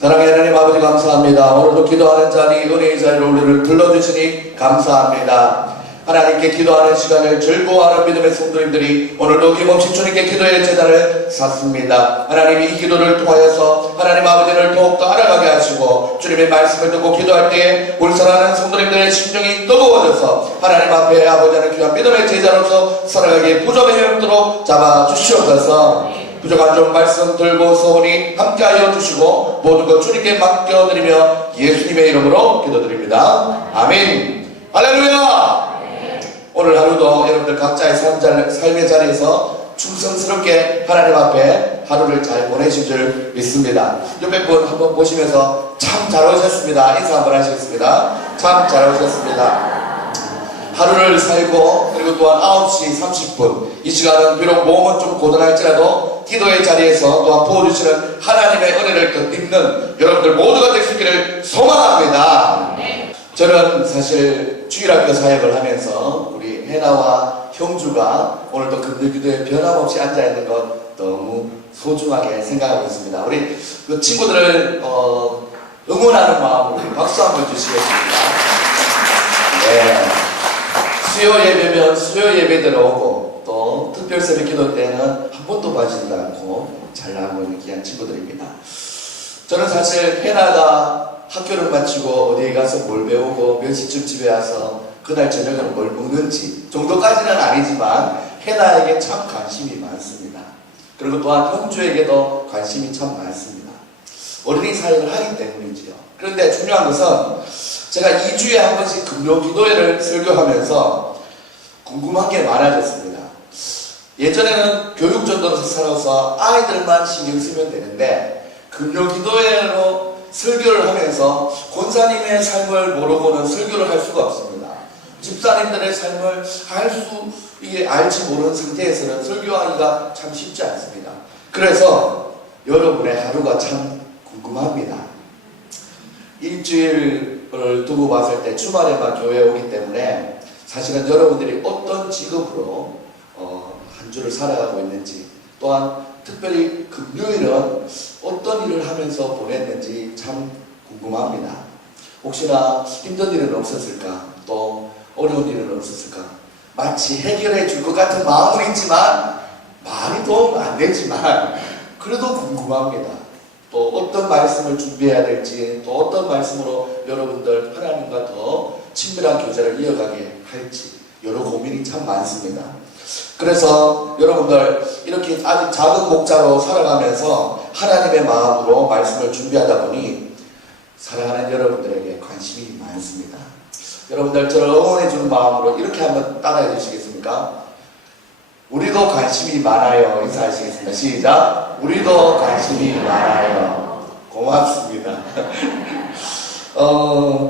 사랑의 하나님 아버지 감사합니다. 오늘도 기도하는 자리, 은혜의 자리로 우리를 불러주시니 감사합니다. 하나님께 기도하는 시간을 즐거워하는 믿음의 성도님들이 오늘도 힘없이 주님께 기도의 제단을 샀습니다. 하나님 이 기도를 통하여서 하나님 아버지를 더욱더 알아가게 하시고 주님의 말씀을 듣고 기도할 때에 울산하는 성도님들의 심정이 뜨거워져서 하나님 앞에 아버지는 귀한 믿음의 제자로서 살아가기에 부족함이 없도록 잡아주시옵소서. 부족한 좀 말씀 들고 서오니 함께하여 주시고 모든 것 주님께 맡겨드리며 예수님의 이름으로 기도드립니다. 아멘. 할렐루야. 오늘 하루도 여러분들 각자의 삶의 자리에서 충성스럽게 하나님 앞에 하루를 잘 보내실 줄 믿습니다. 옆에 분 한번 보시면서 참 잘 오셨습니다. 인사 한번 하시겠습니다. 참 잘 오셨습니다. 하루를 살고 그리고 또한 9시 30분 이 시간은 비록 몸은 좀 고단할지라도 기도의 자리에서 또한 부어주시는 하나님의 은혜를 덧입는 여러분들 모두가 될 수 있기를 소망합니다. 저는 사실 주일학교 사역을 하면서 우리 해나와 형주가 오늘도 금요기도에 변함없이 앉아있는 것 너무 소중하게 생각하고 있습니다. 우리 그 친구들을 응원하는 마음으로 박수 한번 주시겠습니다. 네. 수요 예배면 수요 예배대로 오고 또 특별 새벽 기도 때는 한 번도 빠지지 않고 잘 나가고 있는 귀한 친구들입니다. 저는 사실 해나가 학교를 마치고 어디에 가서 뭘 배우고 몇 시쯤 집에 와서 그날 저녁에 뭘 먹는지 정도까지는 아니지만 해나에게 참 관심이 많습니다. 그리고 또한 형주에게도 관심이 참 많습니다. 어린이 사역을 하기 때문이지요. 그런데 중요한 것은 제가 2주에 한 번씩 금요 기도회를 설교하면서 궁금한 게 많아졌습니다. 예전에는 교육전도에서 살아서 아이들만 신경 쓰면 되는데 금요 기도회로 설교를 하면서 권사님의 삶을 모르고는 설교를 할 수가 없습니다. 집사님들의 삶을 알지 모르는 상태에서는 설교하기가 참 쉽지 않습니다. 그래서 여러분의 하루가 참 궁금합니다. 일주일을 두고 봤을 때 주말에만 교회에 오기 때문에 사실은 여러분들이 어떤 직업으로 한 주를 살아가고 있는지 또한 특별히 금요일은 어떤 일을 하면서 보냈는지 참 궁금합니다. 혹시나 힘든 일은 없었을까? 또 어려운 일은 없었을까? 마치 해결해 줄 것 같은 마음은 있지만 많이 도움 안 되지만 그래도 궁금합니다. 또 어떤 말씀을 준비해야 될지 또 어떤 말씀으로 여러분들 하나님과 더 친밀한 교제를 이어가게 할지 여러 고민이 참 많습니다. 그래서 여러분들 이렇게 아주 작은 목자로 살아가면서 하나님의 마음으로 말씀을 준비하다 보니 사랑하는 여러분들에게 관심이 많습니다. 여러분들 저를 응원해 주는 마음으로 이렇게 한번 따라해 주시겠습니까? 우리도 관심이 많아요. 인사하시겠습니다. 시작. 우리도 관심이 많아요. 고맙습니다.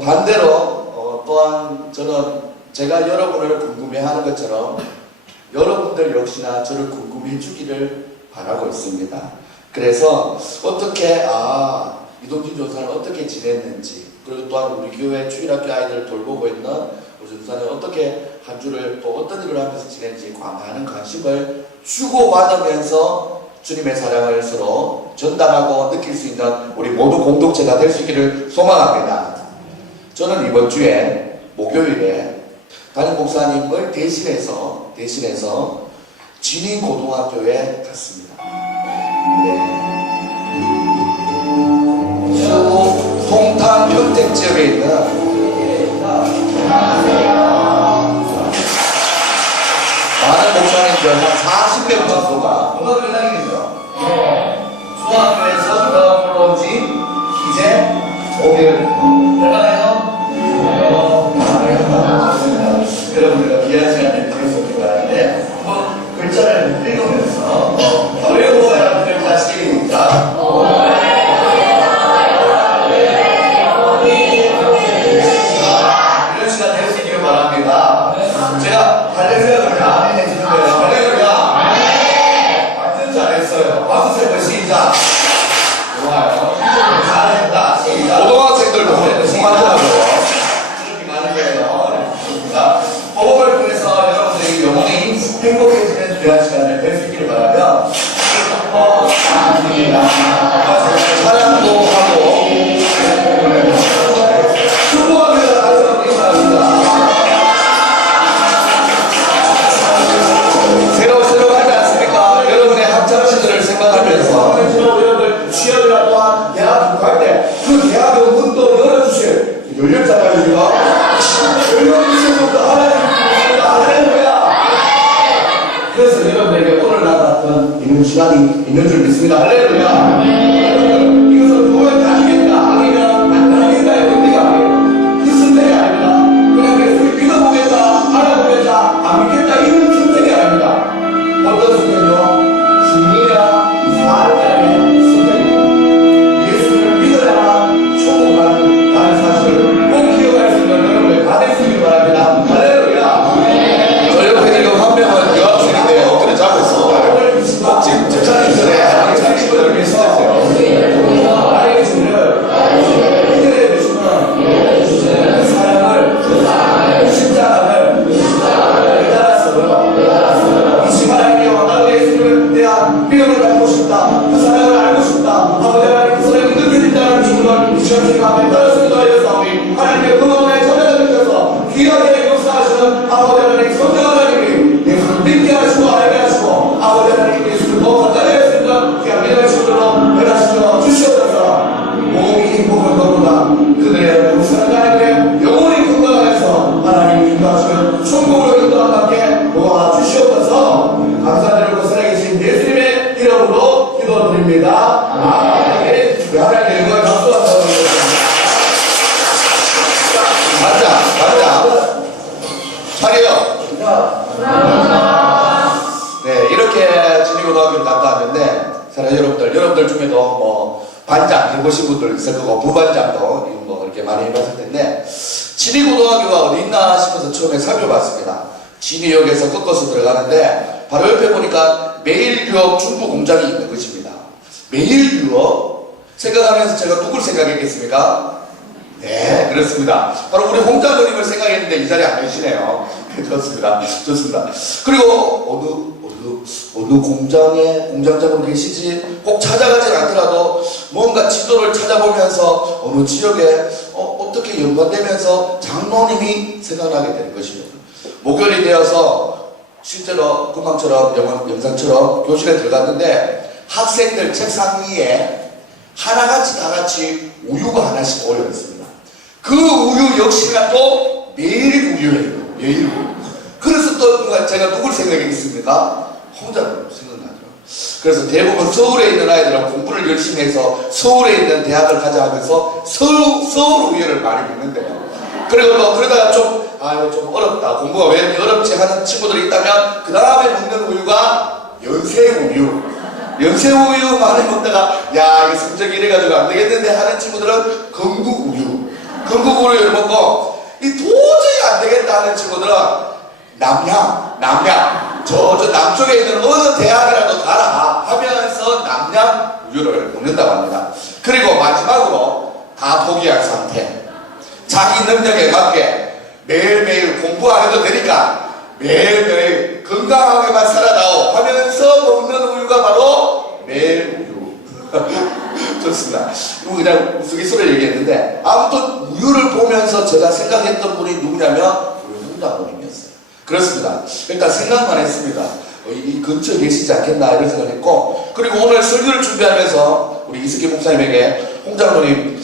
반대로 또한 저는 제가 여러분을 궁금해하는 것처럼 여러분들 역시나 저를 궁금해 주기를 바라고 있습니다. 그래서 어떻게 이동진 전사는 어떻게 지냈는지 그리고 또한 우리 교회 주일학교 아이들을 돌보고 있는 우리 전사는 어떻게 한 주를 또 어떤 일을 하면서 지냈는지 많은 관심을 주고받으면서 주님의 사랑을 서로 전달하고 느낄 수 있는 우리 모두 공동체가 될 수 있기를 소망합니다. 저는 이번 주에 목요일에 담임 목사님을 대신해서 진인고등학교에 갔습니다. 송탄 평택 지역에 있는 많은 목사님들 한 40명 정도가 중학교 다니겠죠? 중학교에서 그다음으로 오지 이제 5개월 얼마나요? 여러분들과 귀한 시간을 드렸습니다. 한번 글자를 읽으면서 외우어야 글자 시작. 대학 갈 때 그 대학의 문도 열어주세요. 열렸잖아요, 지금. 열려주셔서 할렐루야. 그래서 여러분에게 오늘 나갔던 있는 시간이 있는 줄 믿습니다. 할렐루야. 이것은 누구를 다니겠다 아니면 안 다니겠다의 문제가 아니에요. 그 선택이 아닙니다. 그냥 예수를 믿어보겠다, 알아보겠다, 안 믿겠다 이런 선택이 아닙니다. 어떤 선택이요? 승리나 살자의 선택입니다. 예수를 믿어야 천국 가는 다른 사실을 꼭 기억할 수 있는 여러분들 다 됐으길 바랍니다. 할렐루야. 저 옆에 지금 한 명은 유학생인데 엎드려 자고 있습니다. 지금 제 자리 전에 자기 친구들 위해서 나의 주를 이들의 주시는 그 사랑을 십자가를 깨달았어요. 이 시간에 나도 예수님을 대한 믿음을 갖고 싶다. 그 사랑을 알고 싶다. 아버지 하나님 그 사랑이 느껴진다는 친구들 이 시간 앞에 떨어지는 너희였사오니 하나님의 그 마음에 전해가 느껴서 귀하게 역사하시는 아버지 하나님 성령 하나님이 예수를 믿게 하시고 알게 하시고 아버지 하나님 예수를 더 가까이 할 수 있는 귀한 믿음의 친구들로 변화시켜 주시옵소서. 몸이 행복한 것보다 그들의 그 사랑하는 영혼이 건강해서 하나님이 인도하시는 천국으로 인도하게 도와주시옵소서. 감사드리고 살아계신 예수님의 이름으로 기도드립니다. 아멘. 하나님의 영광을 박수 한번 드립니다. 앉아. 차려. 네, 이렇게 진리고등학교를 갔다 왔는데, 사랑 여러분들 중에도 뭐, 반장 해보신 분들 있을 거고, 부반장도 뭐 이렇게 많이 해봤을 텐데, 진리고등학교가 어디 있나 싶어서 처음에 살펴봤습니다. 진리역에서 꺾어서 들어가는데, 바로 옆에 보니까 매일유업 중부 공장이 있는 것입니다. 매일유업? 생각하면서 제가 누굴 생각했겠습니까? 네, 그렇습니다. 바로 우리 홍장로님을 생각했는데 이 자리에 안 계시네요. 좋습니다. 그리고 어느 공장장으로 계시지 꼭 찾아가진 않더라도 뭔가 지도를 찾아보면서 어느 지역에 어떻게 연관되면서 장로님이 생각나게 되는 것입니다. 목요일이 되어서 실제로 금방처럼 영상처럼 교실에 들어갔는데 학생들 책상 위에 하나같이 다같이 우유가 하나씩 올려 있습니다. 그 우유 역시나 또 매일 우유예요. 매일 우유. 그래서 또 제가 누굴 생각했습니까? 홍장로님 생각나죠. 그래서 대부분 서울에 있는 아이들은 공부를 열심히 해서 서울에 있는 대학을 가자 하면서 서울 우유를 많이 먹는데요. 그리고 또 그러다가 좀 어렵다. 공부가 왜 이렇게 어렵지 하는 친구들이 있다면 그 다음에 먹는 우유가 연세우유. 연세우유 많이 먹다가 야 이게 성적이 이래가지고 안 되겠는데 하는 친구들은 건국우유를 먹고 이 도저히 안 되겠다 하는 친구들은 남양 저 남쪽에 있는 어느 대학이라도 가라 하면서 남양 우유를 먹는다고 합니다. 그리고 마지막으로 다 포기한 상태, 자기 능력에 맞게 매일매일 공부 안 해도 되니까 매일매일 건강하게만 살아다오 하면서 먹는 우유가 바로 매일 우유. 좋습니다. 이거 그냥 우스갯소리를 얘기했는데 아무튼 우유를 보면서 제가 생각했던 분이 누구냐면 우리 홍장로님이었어요. 그렇습니다. 일단 생각만 했습니다. 이 근처에 계시지 않겠나 이런 생각을 했고, 그리고 오늘 설교를 준비하면서 우리 이승기 목사님에게 홍장로님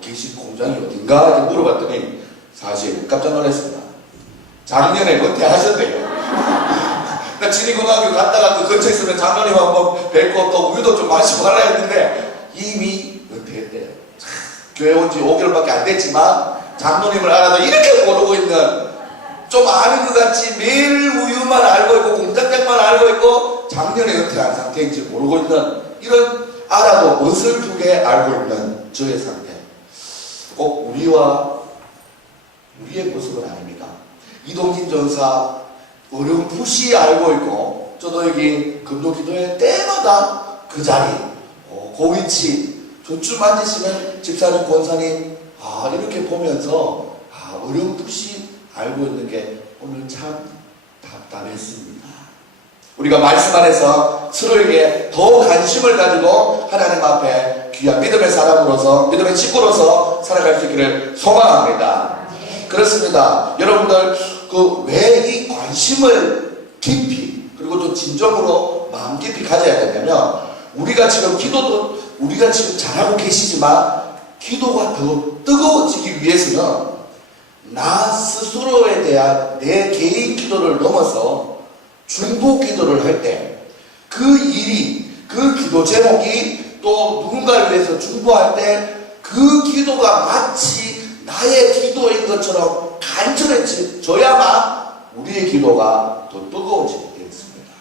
계신 공장이 어딘가 이렇게 물어봤더니 사실 깜짝 놀랐습니다. 작년에 은퇴하셨대요. 그러니까 진리고등학교 갔다가 그 근처에 있으면 장로님 한번 뵙고 또 우유도 좀 마시고 가라 했는데 이미 은퇴했대요. 교회 온 지 5개월밖에 안 됐지만 장로님을 알아도 이렇게 모르고 있는, 좀 아는 것 같이 매일 우유만 알고 있고 공장장만 알고 있고 작년에 은퇴한 상태인지 모르고 있는, 이런 알아도 어설프게 알고 있는 저의 상태. 꼭 우리의 모습은 아닙니다. 이동진 전사 어렴풋이 알고 있고, 저도 여기 금요기도회 때마다 그 자리, 그 위치 저쯤 앉으시면 집사님, 권사님 이렇게 보면서 어렴풋이 알고 있는 게 오늘 참 답답했습니다. 우리가 말씀 안에서 서로에게 더 관심을 가지고 하나님 앞에 귀한 믿음의 사람으로서, 믿음의 친구로서 살아갈 수 있기를 소망합니다. 그렇습니다. 여러분들 왜 이 관심을 깊이 그리고 좀 진정으로 마음 깊이 가져야 되냐면, 우리가 지금 기도도 우리가 지금 잘하고 계시지만 기도가 더 뜨거워지기 위해서는 나 스스로에 대한 내 개인 기도를 넘어서 중보 기도를 할 때 그 일이, 그 기도 제목이 또 누군가를 위해서 중보할 때 그 기도가 마치 나의 기도인 것처럼 간절해져야만 우리의 기도가 더 뜨거워지게 되었습니다.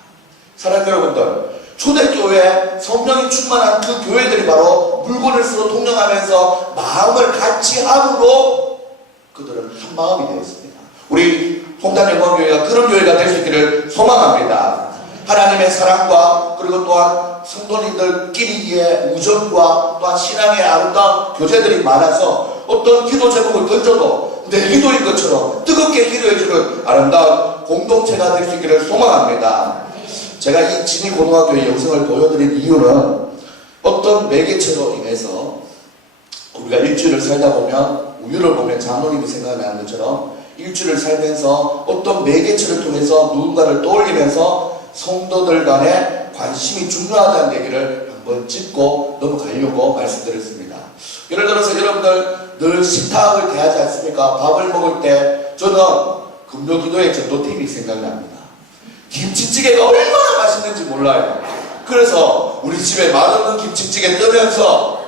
사랑하는 여러분들, 초대교회 성령이 충만한 그 교회들이 바로 물건을 쓰러 동령하면서 마음을 같이 함으로 그들은 한 마음이 되었습니다. 우리 홍단영광교회가 그런 교회가 될 수 있기를 소망합니다. 하나님의 사랑과 그리고 또한 성도님들끼리의 우정과 또한 신앙의 아름다운 교제들이 많아서 어떤 기도 제목을 던져도 내 기도인 것처럼 뜨겁게 기도해주는 아름다운 공동체가 될 수 있기를 소망합니다. 제가 이 진희고등학교의 영상을 보여드린 이유는 어떤 매개체로 인해서 우리가 일주일을 살다 보면 우유를 보면 장로님이 생각나는 것처럼 일주일을 살면서 어떤 매개체를 통해서 누군가를 떠올리면서 성도들 간에 관심이 중요하다는 얘기를 한번 짚고 넘어가려고 말씀드렸습니다. 예를 들어서 여러분들 늘 식탁을 대하지 않습니까? 밥을 먹을 때 저는 금요기도의 전도팀이 생각납니다. 김치찌개가 얼마나 맛있는지 몰라요. 그래서 우리 집에 맛없는 김치찌개 뜨면서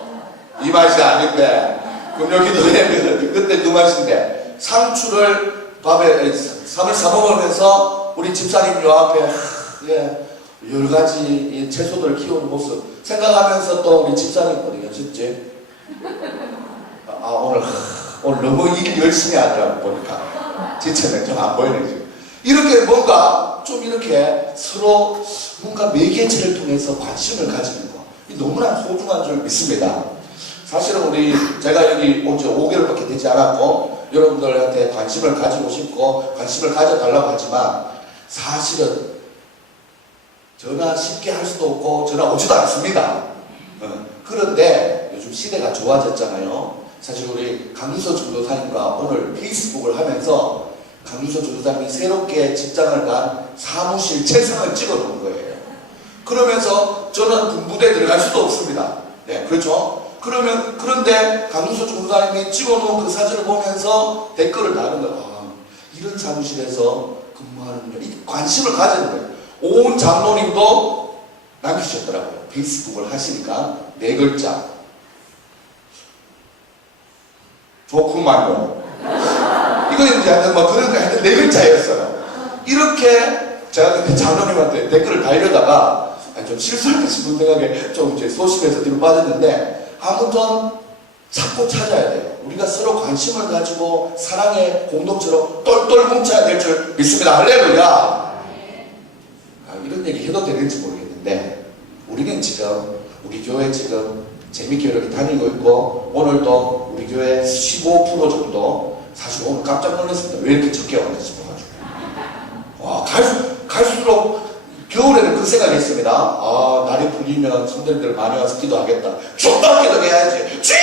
이 맛이 아닌데 금요기도에 그때 그 맛인데 상추를 밥에 쌈을 싸먹으면서 우리 집사님 요 앞에 여러 가지 채소들을 키우는 모습 생각하면서 또 우리 집사님 어디 계셨지? 오늘 너무 일 열심히 하더라고 보니까 지체는 좀 안 보이네 지금. 이렇게 뭔가 좀 이렇게 서로 뭔가 매개체를 통해서 관심을 가지는 거 너무나 소중한 줄 믿습니다. 사실은 제가 여기 온 지 5개월밖에 되지 않았고 여러분들한테 관심을 가지고 싶고 관심을 가져달라고 하지만 사실은 전화 쉽게 할 수도 없고 전화 오지도 않습니다. 그런데 요즘 시대가 좋아졌잖아요. 사실 우리 강유서 전도사님과 오늘 페이스북을 하면서 강유서 전도사님이 새롭게 직장을 간 사무실 책상을 찍어 놓은 거예요. 그러면서 저는 군부대에 들어갈 수도 없습니다. 네, 그렇죠? 그런데 강유서 전도사님이 찍어 놓은 그 사진을 보면서 댓글을 다는 거예요. 이런 사무실에서 근무하는군요. 관심을 가지는 거예요. 온 장로님도 남기셨더라고요. 페이스북을 하시니까 4글자. 좋구만요. 이거 이제 뭐 그런 거 했는데 4글자였어요. 이렇게 제가 그때 장로님한테 댓글을 달려다가 좀 실수할까 싶은 생각에 좀 이제 소심해서 뒤로 빠졌는데 아무튼 찾고 찾아야 돼요. 우리가 서로 관심을 가지고 사랑의 공동체로 똘똘 뭉쳐야 될 줄 믿습니다. 할렐루야. 이런 얘기 해도 되는지 모르겠는데 우리는 지금 우리 교회 지금 재밌게 이렇게 다니고 있고 오늘도 우리 교회 15% 정도 사실 오늘 깜짝 놀랐습니다. 왜 이렇게 적게 왔나 싶어가지고 와 갈수록 겨울에는 그 생각이 있습니다. 날이 풀리면 성도님들 많이 와서 기도하겠다. 좀더 기도해야지. 주여!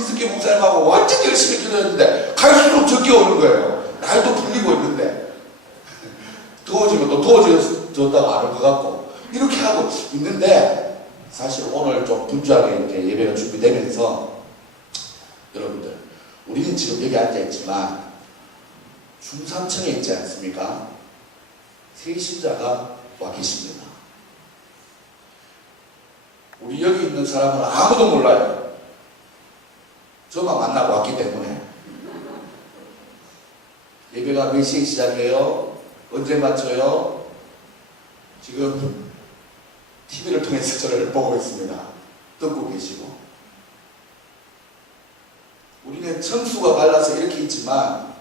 이승기 목사님하고 완전 열심히 기도했는데 갈수록 적게 오는 거예요. 날도 풀리고 있는데 더워지면 또 더워졌다고 안 올 것 같고 이렇게 하고 있는데 사실 오늘 좀 분주하게 이렇게 예배가 준비되면서 여러분들 우리는 지금 여기 앉아있지만 중상층에 있지 않습니까? 세신자가 와 계십니다. 우리 여기 있는 사람은 아무도 몰라요. 저만 만나고 왔기 때문에 예배가 몇 시에 시작해요? 언제 마쳐요? 지금 TV를 통해서 저를 보고 있습니다. 듣고 계시고 우리는 청수가 발라서 이렇게 있지만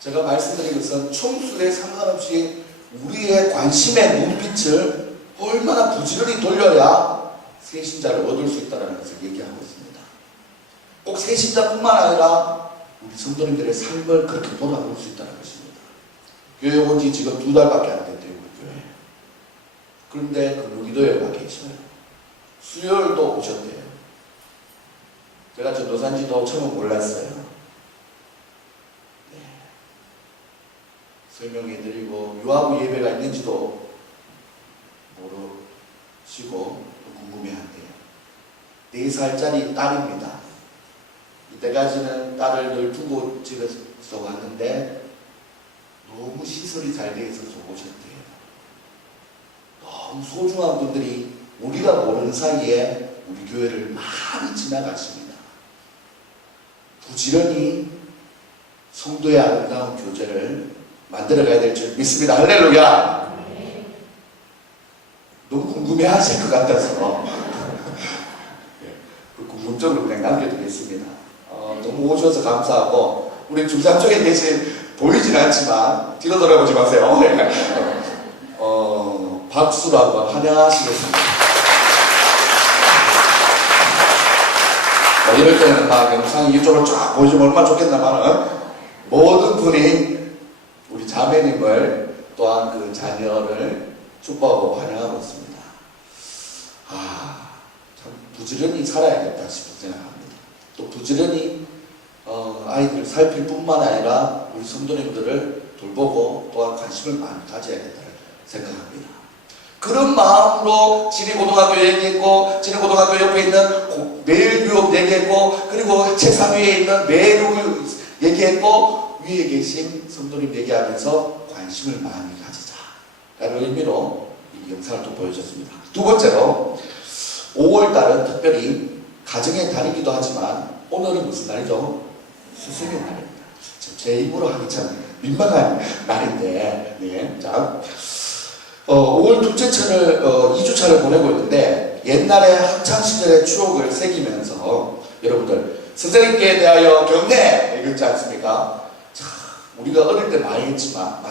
제가 말씀드린 것은 총수에 상관없이 우리의 관심의 눈빛을 얼마나 부지런히 돌려야 새신자를 얻을 수 있다는 것을 얘기하고 있습니다. 꼭 새신자뿐만 아니라 우리 성도님들의 삶을 그렇게 돌아볼 수 있다는 것입니다. 교회 온 지 지금 2달밖에 안 됐대요. 우리 교회. 그런데 금요기도에 와 계셔요. 수요일도 오셨대요. 제가 전도사인지도 처음 몰랐어요. 네. 설명해드리고 유아부 예배가 있는지도 모르시고 궁금해한대요. 4살짜리 딸입니다. 이때까지는 딸을 늘 두고 집에서 왔는데 너무 시설이 잘 돼 있어서 오셨대요. 너무 소중한 분들이 우리가 모르는 사이에 우리 교회를 많이 지나가십니다. 부지런히 성도의 아름다운 교제를 만들어가야 될 줄 믿습니다. 할렐루야! 너무 궁금해하실 것 같아서 그 궁금증을 그냥 남겨두겠습니다. 너무 오셔서 감사하고 우리 중산 쪽에 대신 보이진 않지만 뒤로 돌아보지 마세요. 박수로 한번 환영하시겠습니다. 이럴 때는 막 영상이 이쪽으로 쫙 보여주면 얼마나 좋겠나마는 모든 분이 우리 자매님을 또한 그 자녀를 축복하고 환영하고 있습니다. 참 부지런히 살아야겠다 싶은 생각합니다. 또 부지런히 아이들 살필 뿐만 아니라 우리 성도님들을 돌보고 또한 관심을 많이 가져야겠다 생각합니다. 그런 마음으로 진해고등학교 얘기했고, 진해고등학교 옆에 있는 매일교육 얘기했고, 그리고 책상 위에 있는 매일교육 얘기했고, 위에 계신 성도님 얘기하면서 관심을 많이 가지자 라는 의미로 이 영상을 또 보여줬습니다. 두 번째로 5월달은 특별히 가정의 달이기도 하지만 오늘은 무슨 날이죠? 스승의 날입니다. 제 입으로 하기 참 민망한 날인데, 네. 자, 5월 둘째 차를 2주차를 보내고 있는데 옛날에 학창시절의 추억을 새기면서 여러분들 선생님께 대하여 경례 읽지 않습니까? 자, 우리가 어릴 때 많이 했지만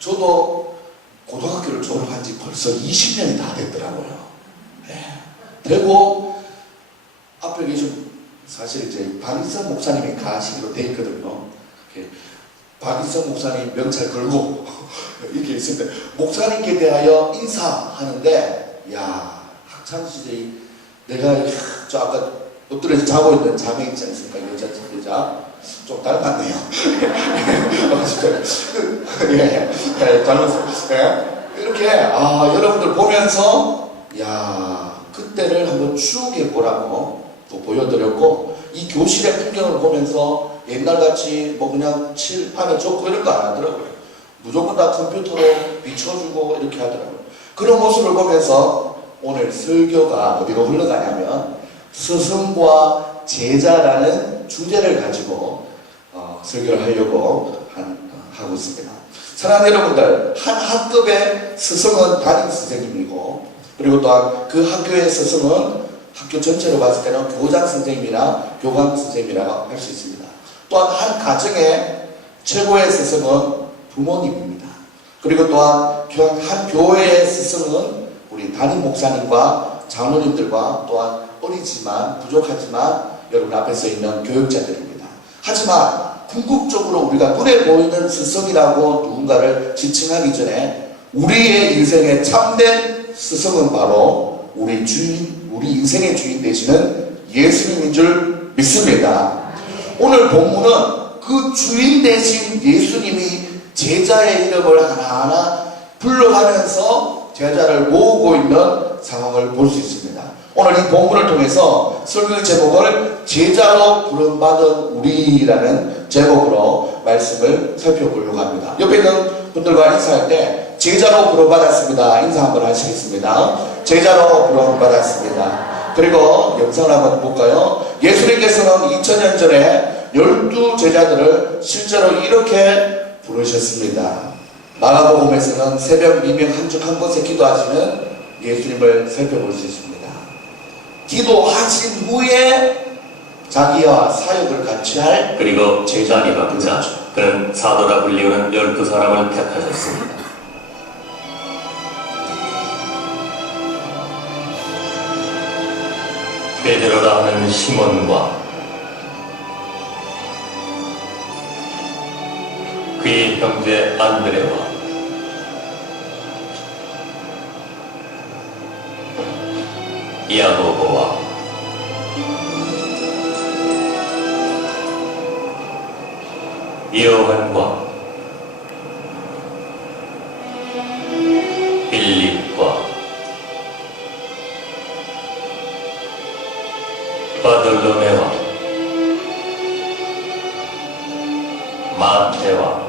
저도 고등학교를 졸업한 지 벌써 20년이 다 됐더라고요. 네. 되고 앞에 계신 사실 이제 박일성 목사님이 가시기로 돼 있거든요. 이렇게 박일성 목사님 명찰 걸고 이렇게 있을 때 목사님께 대하여 인사하는데, 야, 학창시절에 내가 저 아까 엎드려서 자고 있는 자매 있지 않습니까? 여자 좀 닮았네요. 예, 닮았어요. 예. 이렇게 여러분들 보면서 야, 그때를 한번 추억해 보라고 또 보여드렸고, 이 교실의 풍경을 보면서 옛날같이 뭐 그냥 칠판에 적고 이런 거 안 하더라고요. 무조건 다 컴퓨터로 비춰주고 이렇게 하더라고요. 그런 모습을 보면서 오늘 설교가 어디로 흘러가냐면 스승과 제자라는 주제를 가지고 설교를 하려고 하고 있습니다. 사랑하는 여러분들, 한 학급의 스승은 담임 선생님이고, 그리고 또한 그 학교의 스승은 학교 전체로 봤을 때는 교장 선생님이나 교감 선생님이라고 할 수 있습니다. 또한 한 가정의 최고의 스승은 부모님입니다. 그리고 또한 한 교회의 스승은 우리 담임 목사님과 장로님들과 또한 어리지만 부족하지만 여러분 앞에 서 있는 교육자들입니다. 하지만 궁극적으로 우리가 눈에 보이는 스승이라고 누군가를 지칭하기 전에 우리의 인생의 참된 스승은 바로 우리 주인, 우리 인생의 주인 되시는 예수님인 줄 믿습니다. 오늘 본문은 그 주인 되신 예수님이 제자의 이름을 하나하나 불러가면서 제자를 모으고 있는 상황을 볼 수 있습니다. 오늘 이 본문을 통해서 설교의 제목을 제자로 부름받은 우리라는 제목으로 말씀을 살펴보려고 합니다. 옆에 있는 분들과 인사할 때 제자로 부름받았습니다. 인사 한번 하시겠습니다. 제자로 부름받았습니다. 그리고 영상을 한번 볼까요? 예수님께서는 2000년 전에 12 제자들을 실제로 이렇게 부르셨습니다. 마가복음에서는 새벽 미명 한죽 한 곳에 기도하시는 예수님을 살펴볼 수 있습니다. 기도하신 후에 자기와 사역을 같이 할 그리고 제자리 받자 그는 사도라 불리우는 12사람을 택하셨습니다. 베드로라 하는 시몬과 그의 형제 안드레와 야고보와 요한과 빌립과 바돌로메와 마테와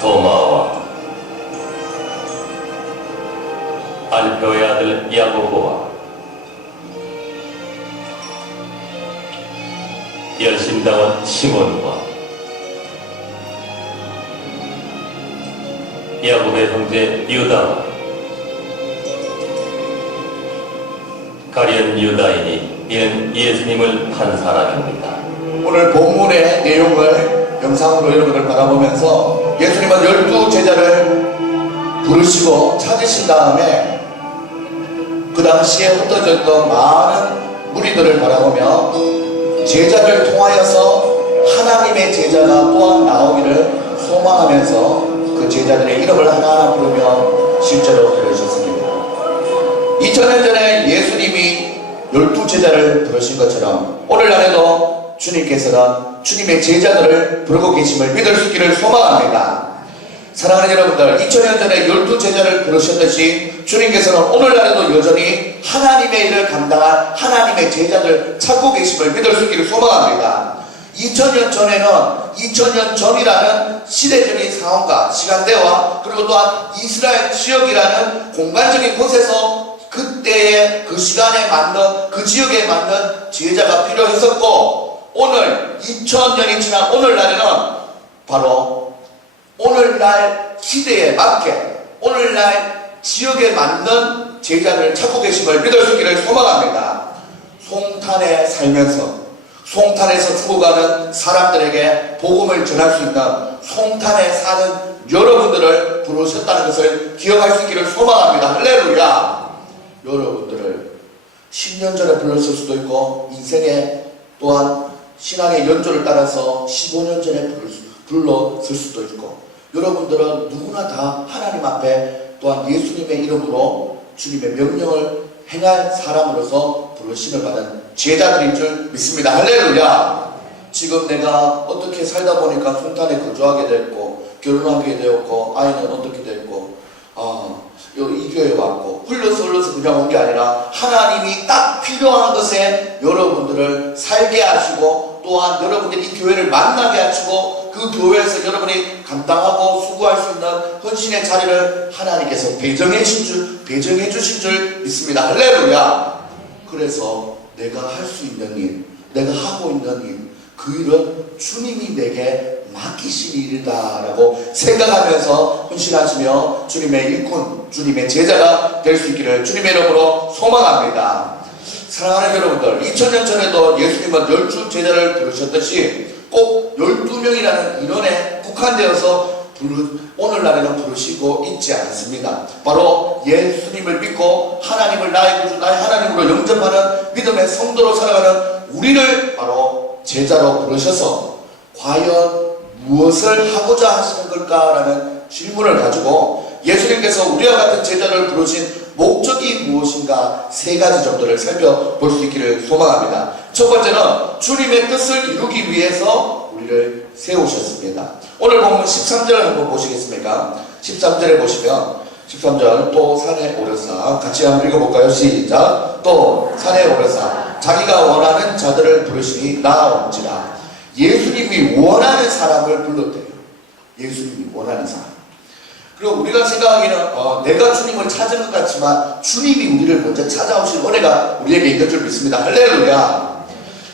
도마와 알페오의 아들 야고보와 열심당원 시몬과 야곱의 형제 유다와 가룟 유다이니 이는 예수님을 판 사람입니다. 오늘 본문의 내용을 영상으로 여러분들 바라보면서 예수님은 12제자를 부르시고 찾으신 다음에 그 당시에 흩어졌던 많은 무리들을 바라보며 제자를 통하여서 하나님의 제자가 또한 나오기를 소망하면서 그 제자들의 이름을 하나하나 부르며 실제로 그러셨습니다. 2000년 전에 예수님이 12제자를 부르신 것처럼 오늘날에도 주님께서는 주님의 제자들을 부르고 계심을 믿을 수 있기를 소망합니다. 사랑하는 여러분들, 2000년 전에 12제자를 부르셨듯이 주님께서는 오늘날에도 여전히 하나님의 일을 감당한 하나님의 제자들 찾고 계심을 믿을 수 있기를 소망합니다. 2000년 전에는 2000년 전이라는 시대적인 상황과 시간대와 그리고 또한 이스라엘 지역이라는 공간적인 곳에서 그때의 그 시간에 맞는 그 지역에 맞는 제자가 필요했었고, 오늘 2000년이 지난 오늘날에는 바로 오늘날 시대에 맞게 오늘날 지역에 맞는 제자들을 찾고 계심을 믿을 수 있기를 소망합니다. 송탄에 살면서 송탄에서 죽어가는 사람들에게 복음을 전할 수 있는 송탄에 사는 여러분들을 부르셨다는 것을 기억할 수 있기를 소망합니다. 할렐루야. 여러분들을 10년 전에 불렀을 수도 있고 인생의 또한 신앙의 연조를 따라서 15년 전에 불렀을 수도 있고, 여러분들은 누구나 다 하나님 앞에 또한 예수님의 이름으로 주님의 명령을 행할 사람으로서 부르심을 받은 제자들인 줄 믿습니다. 할렐루야. 지금 내가 어떻게 살다 보니까 송탄에 거주하게 됐고 결혼하게 되었고 아이는 어떻게 됐고 이 교회에 왔고 흘러서 그냥 온 게 아니라 하나님이 딱 필요한 것에 여러분들을 살게 하시고 또한 여러분들이 이 교회를 만나게 하시고 그 교회에서 여러분이 감당하고 수고할 수 있는 헌신의 자리를 하나님께서 배정해 주신 줄 믿습니다. 할렐루야. 그래서 내가 할 수 있는 일, 내가 하고 있는 일, 그 일은 주님이 내게 맡기신 일이다라고 생각하면서 헌신하시며 주님의 일꾼, 주님의 제자가 될 수 있기를 주님의 이름으로 소망합니다. 사랑하는 여러분들, 2000년 전에도 예수님은 12제자를 부르셨듯이 꼭 12명이라는 인원에 국한되어서 오늘날에는 부르시고 있지 않습니다. 바로 예수님을 믿고 하나님을 나의 구주, 나의 하나님으로 영접하는 믿음의 성도로 살아가는 우리를 바로 제자로 부르셔서 과연 무엇을 하고자 하시는 걸까라는 질문을 가지고 예수님께서 우리와 같은 제자를 부르신 목적이 무엇인가 3가지 정도를 살펴볼 수 있기를 소망합니다. 첫 번째는 주님의 뜻을 이루기 위해서 우리를 세우셨습니다. 오늘 본문 13절 한번 보시겠습니까? 13절에 보시면 13절 또 산에 오르사, 같이 한번 읽어볼까요? 시작. 또 산에 오르사 자기가 원하는 자들을 부르시니 나온지라. 예수님이 원하는 사람을 불렀대요. 예수님이 원하는 사람. 그리고 우리가 생각하기는 내가 주님을 찾은 것 같지만 주님이 우리를 먼저 찾아오신 은혜가 우리에게 있는 줄 믿습니다. 할렐루야.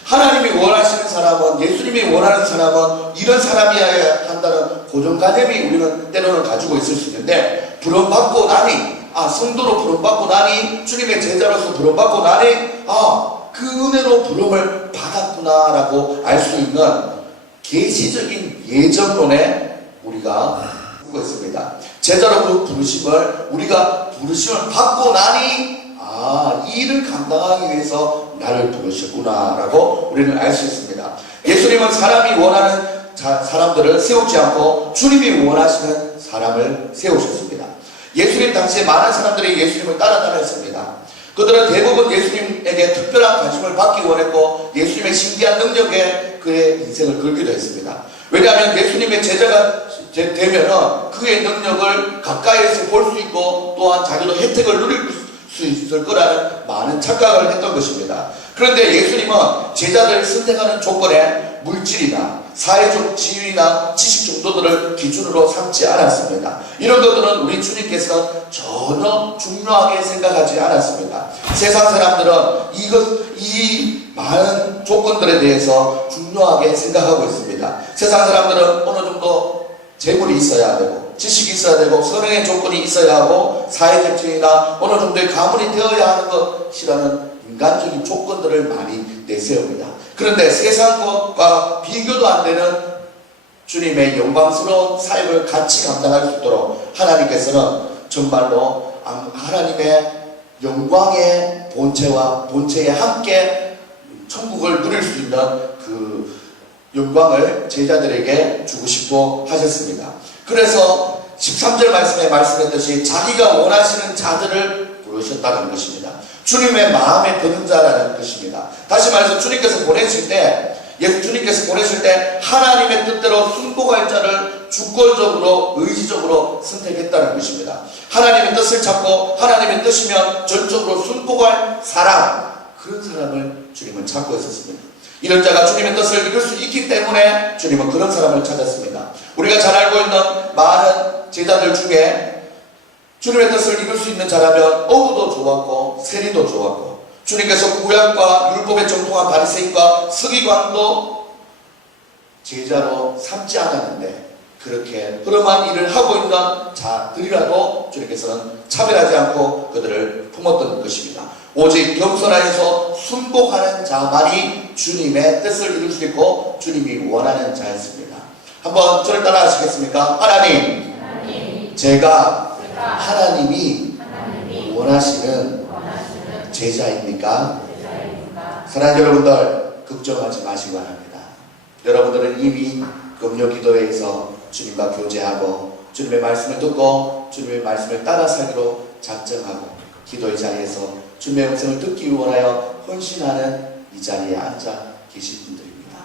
하나님이 원하시는 사람은, 예수님이 원하는 사람은 이런 사람이어야 한다는 고정관념이 우리는 때로는 가지고 있을 수 있는데, 부름받고 나니, 성도로 부름받고 나니, 주님의 제자로서 부름받고 나니, 그 은혜로 부름을 받았구나라고 알 수 있는 계시적인 예정론에 우리가 쓰고 있습니다. 제자로 부르심을 우리가 부르심을 받고 나니 이 일을 감당하기 위해서 나를 부르셨구나라고 우리는 알 수 있습니다. 예수님은 사람이 원하는 사람들을 세우지 않고 주님이 원하시는 사람을 세우셨습니다. 예수님 당시에 많은 사람들이 예수님을 따라다녔습니다. 그들은 대부분 예수님에게 특별한 관심을 받기 원했고 예수님의 신기한 능력에 그의 인생을 걸기도 했습니다. 왜냐하면 예수님의 제자가 되면은 그의 능력을 가까이에서 볼 수 있고 또한 자기도 혜택을 누릴 수 있을 거라는 많은 착각을 했던 것입니다. 그런데 예수님은 제자들을 선택하는 조건에 물질이나 사회적 지위나 지식 정도들을 기준으로 삼지 않았습니다. 이런 것들은 우리 주님께서는 전혀 중요하게 생각하지 않았습니다. 세상 사람들은 이 많은 조건들에 대해서 중요하게 생각하고 있습니다. 세상 사람들은 어느 정도 재물이 있어야 되고 지식이 있어야 되고 선행의 조건이 있어야 하고 사회적 지위나 어느 정도의 가문이 되어야 하는 것이라는 인간적인 조건들을 많이 내세웁니다. 그런데 세상 것과 비교도 안 되는 주님의 영광스러운 사역을 같이 감당할 수 있도록 하나님께서는 정말로 하나님의 영광의 본체에 함께 천국을 누릴 수 있는 그 영광을 제자들에게 주고 싶어 하셨습니다. 그래서 13절 말씀에 말씀했듯이 자기가 원하시는 자들을 부르셨다는 것입니다. 주님의 마음에 드는 자라는 것입니다. 다시 말해서 주님께서 보내실 때 하나님의 뜻대로 순복할 자를 주권적으로 의지적으로 선택했다는 것입니다. 하나님의 뜻을 찾고 하나님의 뜻이면 전적으로 순복할 사람, 그런 사람을 주님은 찾고 있었습니다. 이런 자가 주님의 뜻을 이룰 수 있기 때문에 주님은 그런 사람을 찾았습니다. 우리가 잘 알고 있는 많은 제자들 중에 주님의 뜻을 이룰 수 있는 자라면 어부도 좋았고 세리도 좋았고 주님께서 구약과 율법에 정통한 바리새인과 서기관도 제자로 삼지 않았는데 그렇게 그러한 일을 하고 있는 자들이라도 주님께서는 차별하지 않고 그들을 품었던 것입니다. 오직 겸손하여서 순복하는 자만이 주님의 뜻을 이룰 수 있고 주님이 원하는 자였습니다. 한번 저를 따라 하시겠습니까? 하나님, 제가 하나님이 원하시는 제자입니까? 사랑하는 여러분들, 걱정하지 마시기 바랍니다. 여러분들은 이미 금요 기도회에서 주님과 교제하고 주님의 말씀을 듣고 주님의 말씀을 따라 살기로 작정하고 기도의 자리에서 주님의 음성을 듣기 원하여 헌신하는 이 자리에 앉아 계신 분들입니다.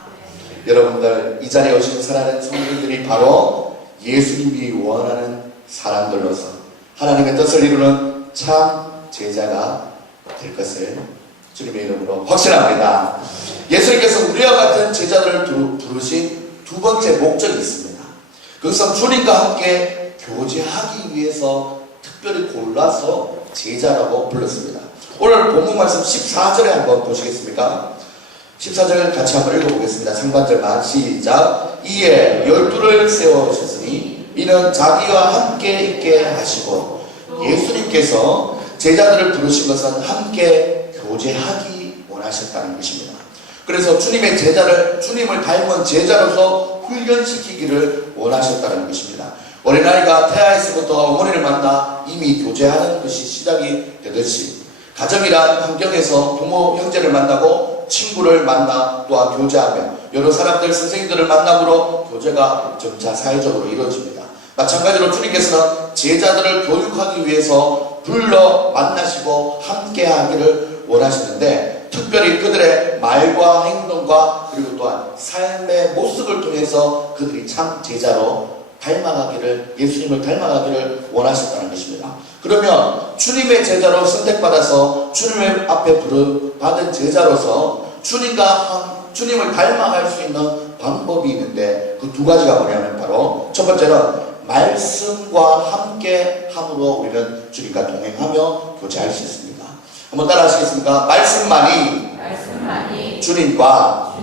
여러분들, 이 자리에 오신 사랑하는 성도들이 바로 예수님이 원하는 사람들로서 하나님의 뜻을 이루는 참 제자가 될 것을 주님의 이름으로 확신합니다. 예수님께서 우리와 같은 제자들을 부르신 두 번째 목적이 있습니다. 그것은 주님과 함께 교제하기 위해서 특별히 골라서 제자라고 불렀습니다. 오늘 본문 말씀 14절에 한번 보시겠습니까? 14절 같이 한번 읽어보겠습니다. 상반절만 시작. 이에 12를 세우셨으니 이는 자기와 함께 있게 하시고, 예수님께서 제자들을 부르신 것은 함께 교제하기 원하셨다는 것입니다. 그래서 주님의 제자를 주님을 닮은 제자로서 훈련시키기를 원하셨다는 것입니다. 어린아이가 태아에서부터 어머니를 만나 이미 교제하는 것이 시작이 되듯이 가정이란 환경에서 부모, 형제를 만나고 친구를 만나 또한 교제하며 여러 사람들, 선생님들을 만남으로 교제가 점차 사회적으로 이루어집니다. 마찬가지로 주님께서는 제자들을 교육하기 위해서 불러 만나시고 함께 하기를 원하시는데, 특별히 그들의 말과 행동과 그리고 또한 삶의 모습을 통해서 그들이 참 제자로 닮아가기를, 예수님을 닮아가기를 원하셨다는 것입니다. 그러면 주님의 제자로 선택받아서 주님의 앞에 부름받은 제자로서 주님을 닮아갈 수 있는 방법이 있는데, 그 두 가지가 뭐냐면 바로 첫 번째는 말씀과 함께 함으로 우리는 주님과 동행하며 교제할 수 있습니다. 한번 따라 하시겠습니까? 말씀만이 주님과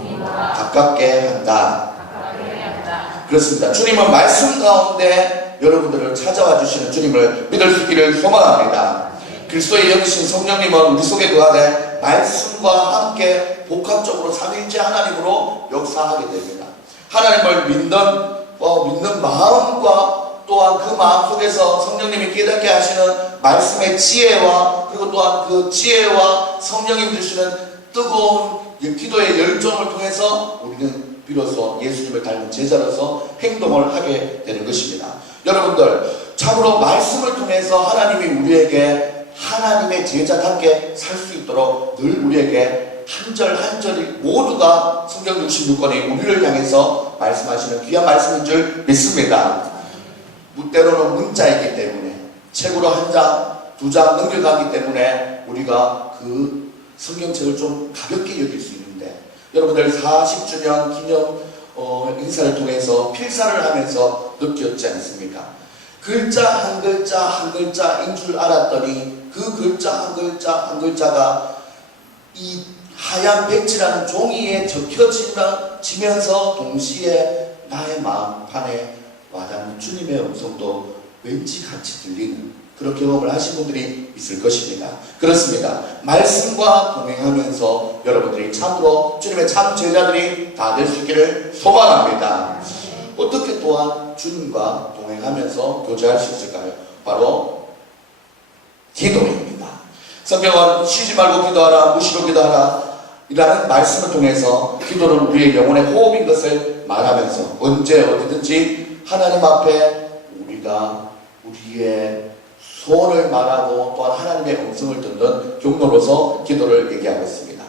가깝게 한다. 그렇습니다. 주님은 말씀 가운데 여러분들을 찾아와 주시는 주님을 믿을 수 있기를 소망합니다. 그리스도의 영이신 성령님은 우리 속에 거하되 말씀과 함께 복합적으로 삼위일체 하나님으로 역사하게 됩니다. 하나님을 믿는 마음과 또한 그 마음 속에서 성령님이 깨닫게 하시는 말씀의 지혜와 그리고 또한 그 지혜와 성령님 주시는 뜨거운 기도의 열정을 통해서 우리는 비로소 예수님을 닮은 제자로서 행동을 하게 되는 것입니다. 여러분들, 참으로 말씀을 통해서 하나님이 우리에게 하나님의 제자답게 살 수 있도록 늘 우리에게 한 절 한 절이 모두가 성경 66권이 우리를 향해서 말씀하시는 귀한 말씀인 줄 믿습니다. 때로는 문자이기 때문에 책으로 한 장, 두 장 넘겨가기 때문에 우리가 그 성경책을 좀 가볍게 여길 수 있는데, 여러분들 40주년 기념 인사를 통해서 필사를 하면서 느꼈지 않습니까? 글자 한 글자 한 글자인 줄 알았더니 그 글자 한 글자 한 글자가 이 하얀 백지라는 종이에 적혀지면서 동시에 나의 마음판에 와닿는 주님의 음성도 왠지 같이 들리는 그런 경험을 하신 분들이 있을 것입니다. 그렇습니다. 말씀과 동행하면서 여러분들이 참으로 주님의 참 제자들이 다 될 수 있기를 소망합니다. 어떻게 또한 주님과 동행하면서 교제할 수 있을까요? 바로 기도입니다. 성경은 쉬지 말고 기도하라, 무시로 기도하라 이라는 말씀을 통해서 기도는 우리의 영혼의 호흡인 것을 말하면서 언제 어디든지 하나님 앞에 우리가 우리의 소원을 말하고 또한 하나님의 음성을 듣는 경로로서 기도를 얘기하고 있습니다.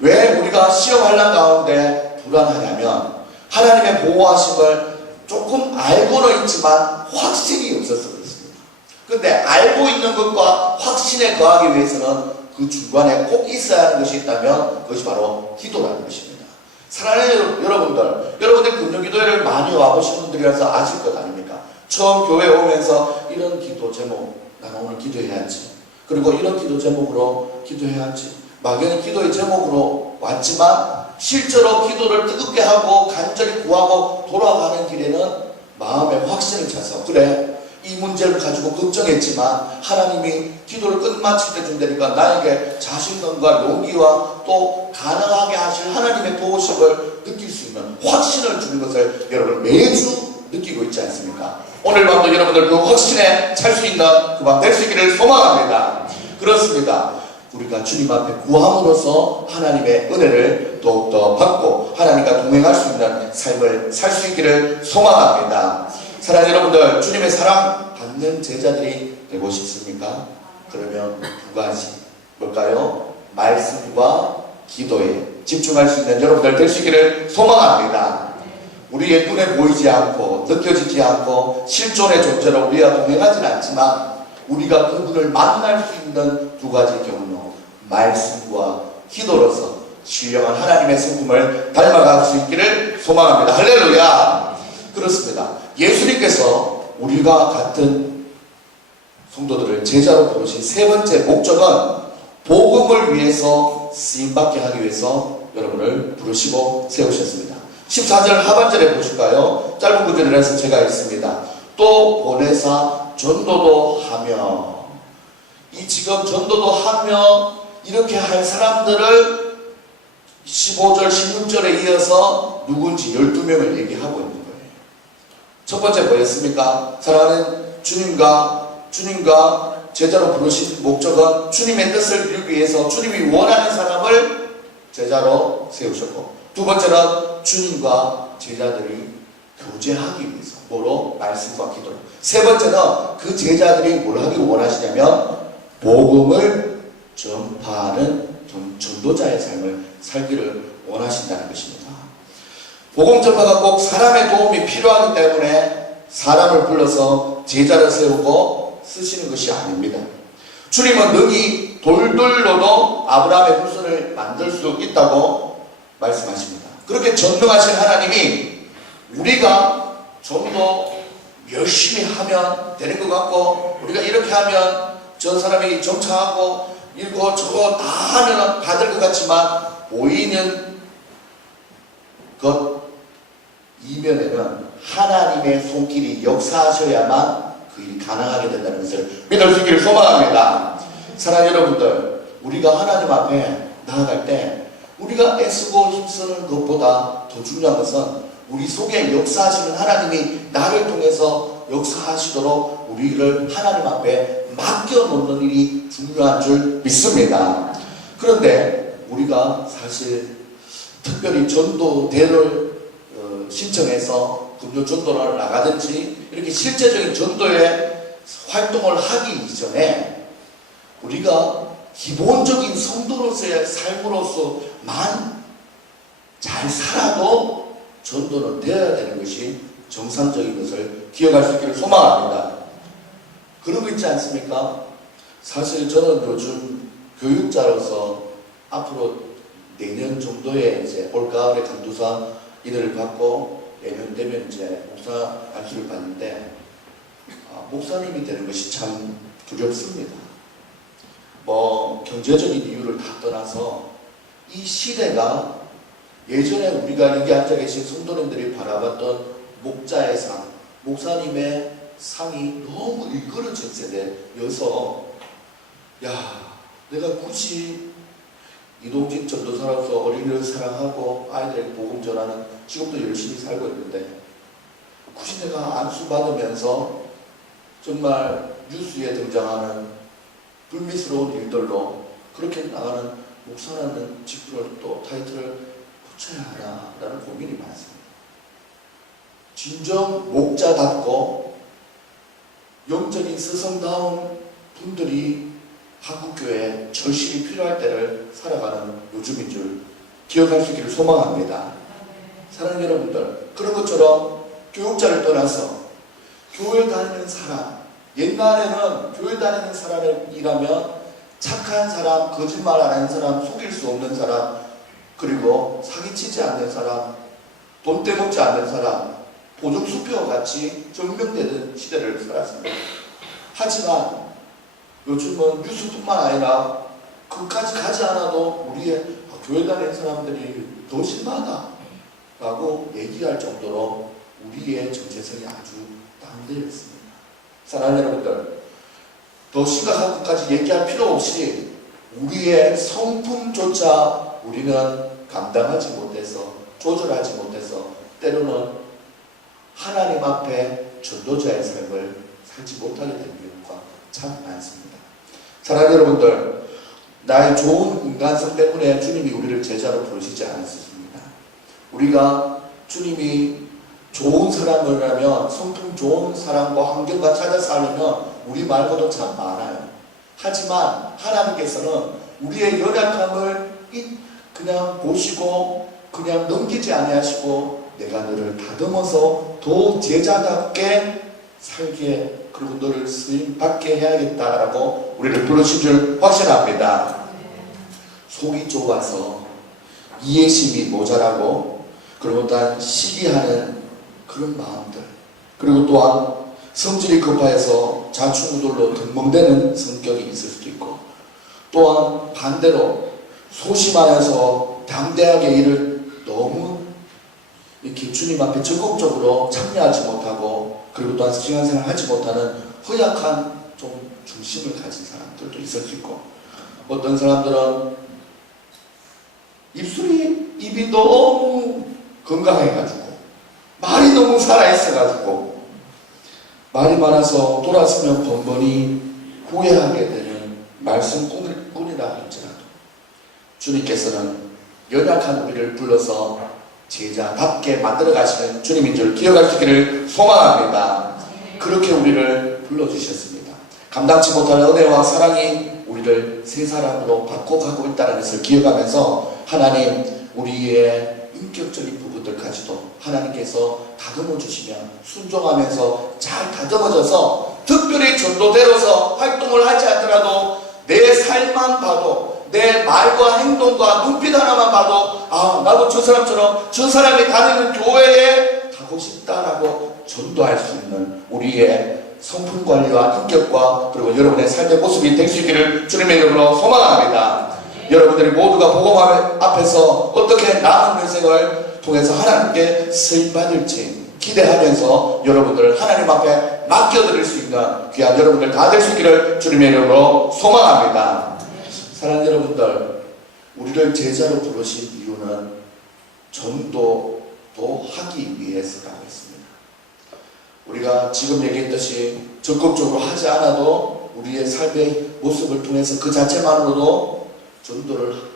왜 우리가 시험환난 가운데 불안하냐면 하나님의 보호하심을 조금 알고는 있지만 확신이 없어서 그렇습니다. 그런데 알고 있는 것과 확신에 거하기 위해서는 그 중간에 꼭 있어야 하는 것이 있다면 그것이 바로 기도라는 것입니다. 사랑하는 여러분들 금요기도회를 많이 와보신 분들이라서 아실 것 아닙니까? 처음 교회 오면서 이런 기도 제목, 나는 오늘 기도해야지. 그리고 이런 기도 제목으로 기도해야지. 막연히 기도의 제목으로 왔지만 실제로 기도를 뜨겁게 하고 간절히 구하고 돌아가는 길에는 마음의 확신을 차서 그래 이 문제를 가지고 걱정했지만 하나님이 기도를 끝마칠 때 준다니까 나에게 자신감과 용기와 또 가능하게 하실 하나님의 도우심을 느낄 수 있는 확신을 주는 것을 여러분 매주 느끼고 있지 않습니까? 오늘 밤도 여러분들 그 확신에 찰 수 있는 그 밤 될 수 있기를 소망합니다. 그렇습니다. 우리가 주님 앞에 구함으로써 하나님의 은혜를 더욱더 받고 하나님과 동행할 수 있는 삶을 살 수 있기를 소망합니다. 사랑하는 여러분들, 주님의 사랑 받는 제자들이 되고 싶습니까? 그러면 두 가지 뭘까요? 말씀과 기도에 집중할 수 있는 여러분들 될 수 있기를 소망합니다. 우리의 눈에 보이지 않고 느껴지지 않고 실존의 존재로 우리가 동행하지는 않지만 우리가 그분을 만날 수 있는 두 가지 경로, 말씀과 기도로서 신령한 하나님의 성품을 닮아갈 수 있기를 소망합니다. 할렐루야! 그렇습니다. 예수님께서 우리가 같은 성도들을 제자로 부르신 세 번째 목적은 복음을 위해서 쓰임받게 하기 위해서 여러분을 부르시고 세우셨습니다. 14절 하반절에 보실까요? 짧은 구절이라서 제가 읽습니다. 또 보내사 전도도 하며, 이 지금 전도도 하며 이렇게 할 사람들을 15절 16절에 이어서 누군지 12명을 얘기하고 있는 거예요. 첫 번째 뭐였습니까? 사랑하는 주님과 제자로 부르신 목적은 주님의 뜻을 이루기 위해서 주님이 원하는 사람을 제자로 세우셨고, 두 번째는 주님과 제자들이 교제하기 위해서 뭐로? 말씀과 기도로. 세 번째는 그 제자들이 뭘 하기 원하시냐면 복음을 전파하는 전도자의 삶을 살기를 원하신다는 것입니다. 복음 전파가 꼭 사람의 도움이 필요하기 때문에 사람을 불러서 제자를 세우고 쓰시는 것이 아닙니다. 주님은 능히 돌들로도 아브라함의 후손을 만들 수 있다고 말씀하십니다. 그렇게 전능하신 하나님이 우리가 좀 더 열심히 하면 되는 것 같고, 우리가 이렇게 하면 저 사람이 정착하고 이거 저거 다 하면 받을 것 같지만 보이는 것 이면에는 하나님의 손길이 역사하셔야만 그 일이 가능하게 된다는 것을 믿을 수 있기를 소망합니다. 사랑하는 여러분들, 우리가 하나님 앞에 나아갈 때 우리가 애쓰고 힘쓰는 것보다 더 중요한 것은 우리 속에 역사하시는 하나님이 나를 통해서 역사하시도록 우리를 하나님 앞에 맡겨놓는 일이 중요한 줄 믿습니다. 그런데 우리가 사실 특별히 전도대를 신청해서 금요 전도를 나가든지 이렇게 실제적인 전도의 활동을 하기 이전에 우리가 기본적인 성도로서의 삶으로서만 잘 살아도 전도는 되어야 되는 것이 정상적인 것을 기억할 수 있기를 소망합니다. 그런 거 있지 않습니까? 사실 저는 요즘 교육자로서 앞으로 내년 정도에 이제 올가을에 간두사 인을 받고 내년 되면 이제 목사 안수를 받는데 목사님이 되는 것이 참 두렵습니다. 뭐 경제적인 이유를 다 떠나서 이 시대가 예전에 우리가 여기 앉아 계신 성도님들이 바라봤던 목자의 상, 목사님의 상이 너무 일그러진 세대여서 내가 굳이 이동진 전도사로서 어린이를 사랑하고 아이들에게 복음 전하는 직업도 열심히 살고 있는데 굳이 내가 안수 받으면서 정말 뉴스에 등장하는 불미스러운 일들로 그렇게 나가는 목사라는 직분을 또 타이틀을 붙여야 하나라는 고민이 많습니다. 진정 목자답고 영적인 스승다운 분들이 한국교회에 절실히 필요할 때를 살아가는 요즘인 줄 기억할 수 있기를 소망합니다. 사랑하는 여러분들, 그런 것처럼 교육자를 떠나서 교회 다니는 사람, 옛날에는 교회 다니는 사람이라면 착한 사람, 거짓말 안 하는 사람, 속일 수 없는 사람, 그리고 사기치지 않는 사람, 돈 떼먹지 않는 사람, 보증수표와 같이 증명되는 시대를 살았습니다. 하지만 요즘은 뉴스뿐만 아니라 그까지 가지 않아도 우리의 교회 다니는 사람들이 더 심하다 라고 얘기할 정도로 우리의 정체성이 아주 다운되어 있습니다. 사랑하는 여러분들, 더 심각한 것까지 얘기할 필요 없이 우리의 성품조차 우리는 감당하지 못해서 조절하지 못해서 때로는 하나님 앞에 전도자의 삶을 살지 못하게 되는 경우가 참 많습니다. 사랑하는 여러분들, 나의 좋은 인간성 때문에 주님이 우리를 제자로 부르시지 않았습니다. 우리가 주님이 좋은 사람이라면 성품 좋은 사람과 환경과 찾아 살려면 우리 말고도 참 많아요. 하지만 하나님께서는 우리의 연약함을 그냥 보시고 그냥 넘기지 아니하시고 내가 너를 다듬어서 더 제자답게 살게 그리고 너를 쓰임받게 해야겠다라고 우리를 부르신 줄 확신합니다. 속이 좁아서 이해심이 모자라고 그리고 단 시기하는 그런 마음들, 그리고 또한 성질이 급하여서 자충우돌로 덤벙대는 성격이 있을 수도 있고, 또한 반대로 소심하여서 당대하게 일을 너무 이렇게 주님 앞에 적극적으로 참여하지 못하고, 그리고 또한 신앙생활을 하지 못하는 허약한 좀 중심을 가진 사람들도 있을 수 있고, 어떤 사람들은 입이 너무 건강해가지고 말이 너무 살아있어가지고 말이 많아서 돌아서면 번번이 후회하게 되는 말씀꾼이라 할지라도 주님께서는 연약한 우리를 불러서 제자답게 만들어 가시는 주님인 줄 기억할 수 있기를 소망합니다. 그렇게 우리를 불러주셨습니다. 감당치 못할 은혜와 사랑이 우리를 새 사람으로 바꿔가고 있다는 것을 기억하면서 하나님 우리의 인격적인 부분들까지도 하나님께서 다듬어 주시면 순종하면서 잘 다듬어져서 특별히 전도대로서 활동을 하지 않더라도 내 삶만 봐도 내 말과 행동과 눈빛 하나만 봐도 나도 저 사람처럼 저 사람이 다니는 교회에 가고 싶다라고 전도할 수 있는 우리의 성품 관리와 인격과 그리고 여러분의 삶의 모습이 될 수 있기를 주님의 이름으로 소망합니다. 여러분들이 모두가 복음 앞에서 어떻게 나은 인생을 통해서 하나님께 쓰임받을지 기대하면서 여러분들을 하나님 앞에 맡겨드릴 수 있는 귀한 여러분들 다 될 수 있기를 주님의 이름으로 소망합니다. 사랑하는 여러분들, 우리를 제자로 부르신 이유는 전도도 하기 위해서라고 했습니다. 우리가 지금 얘기했듯이 적극적으로 하지 않아도 우리의 삶의 모습을 통해서 그 자체만으로도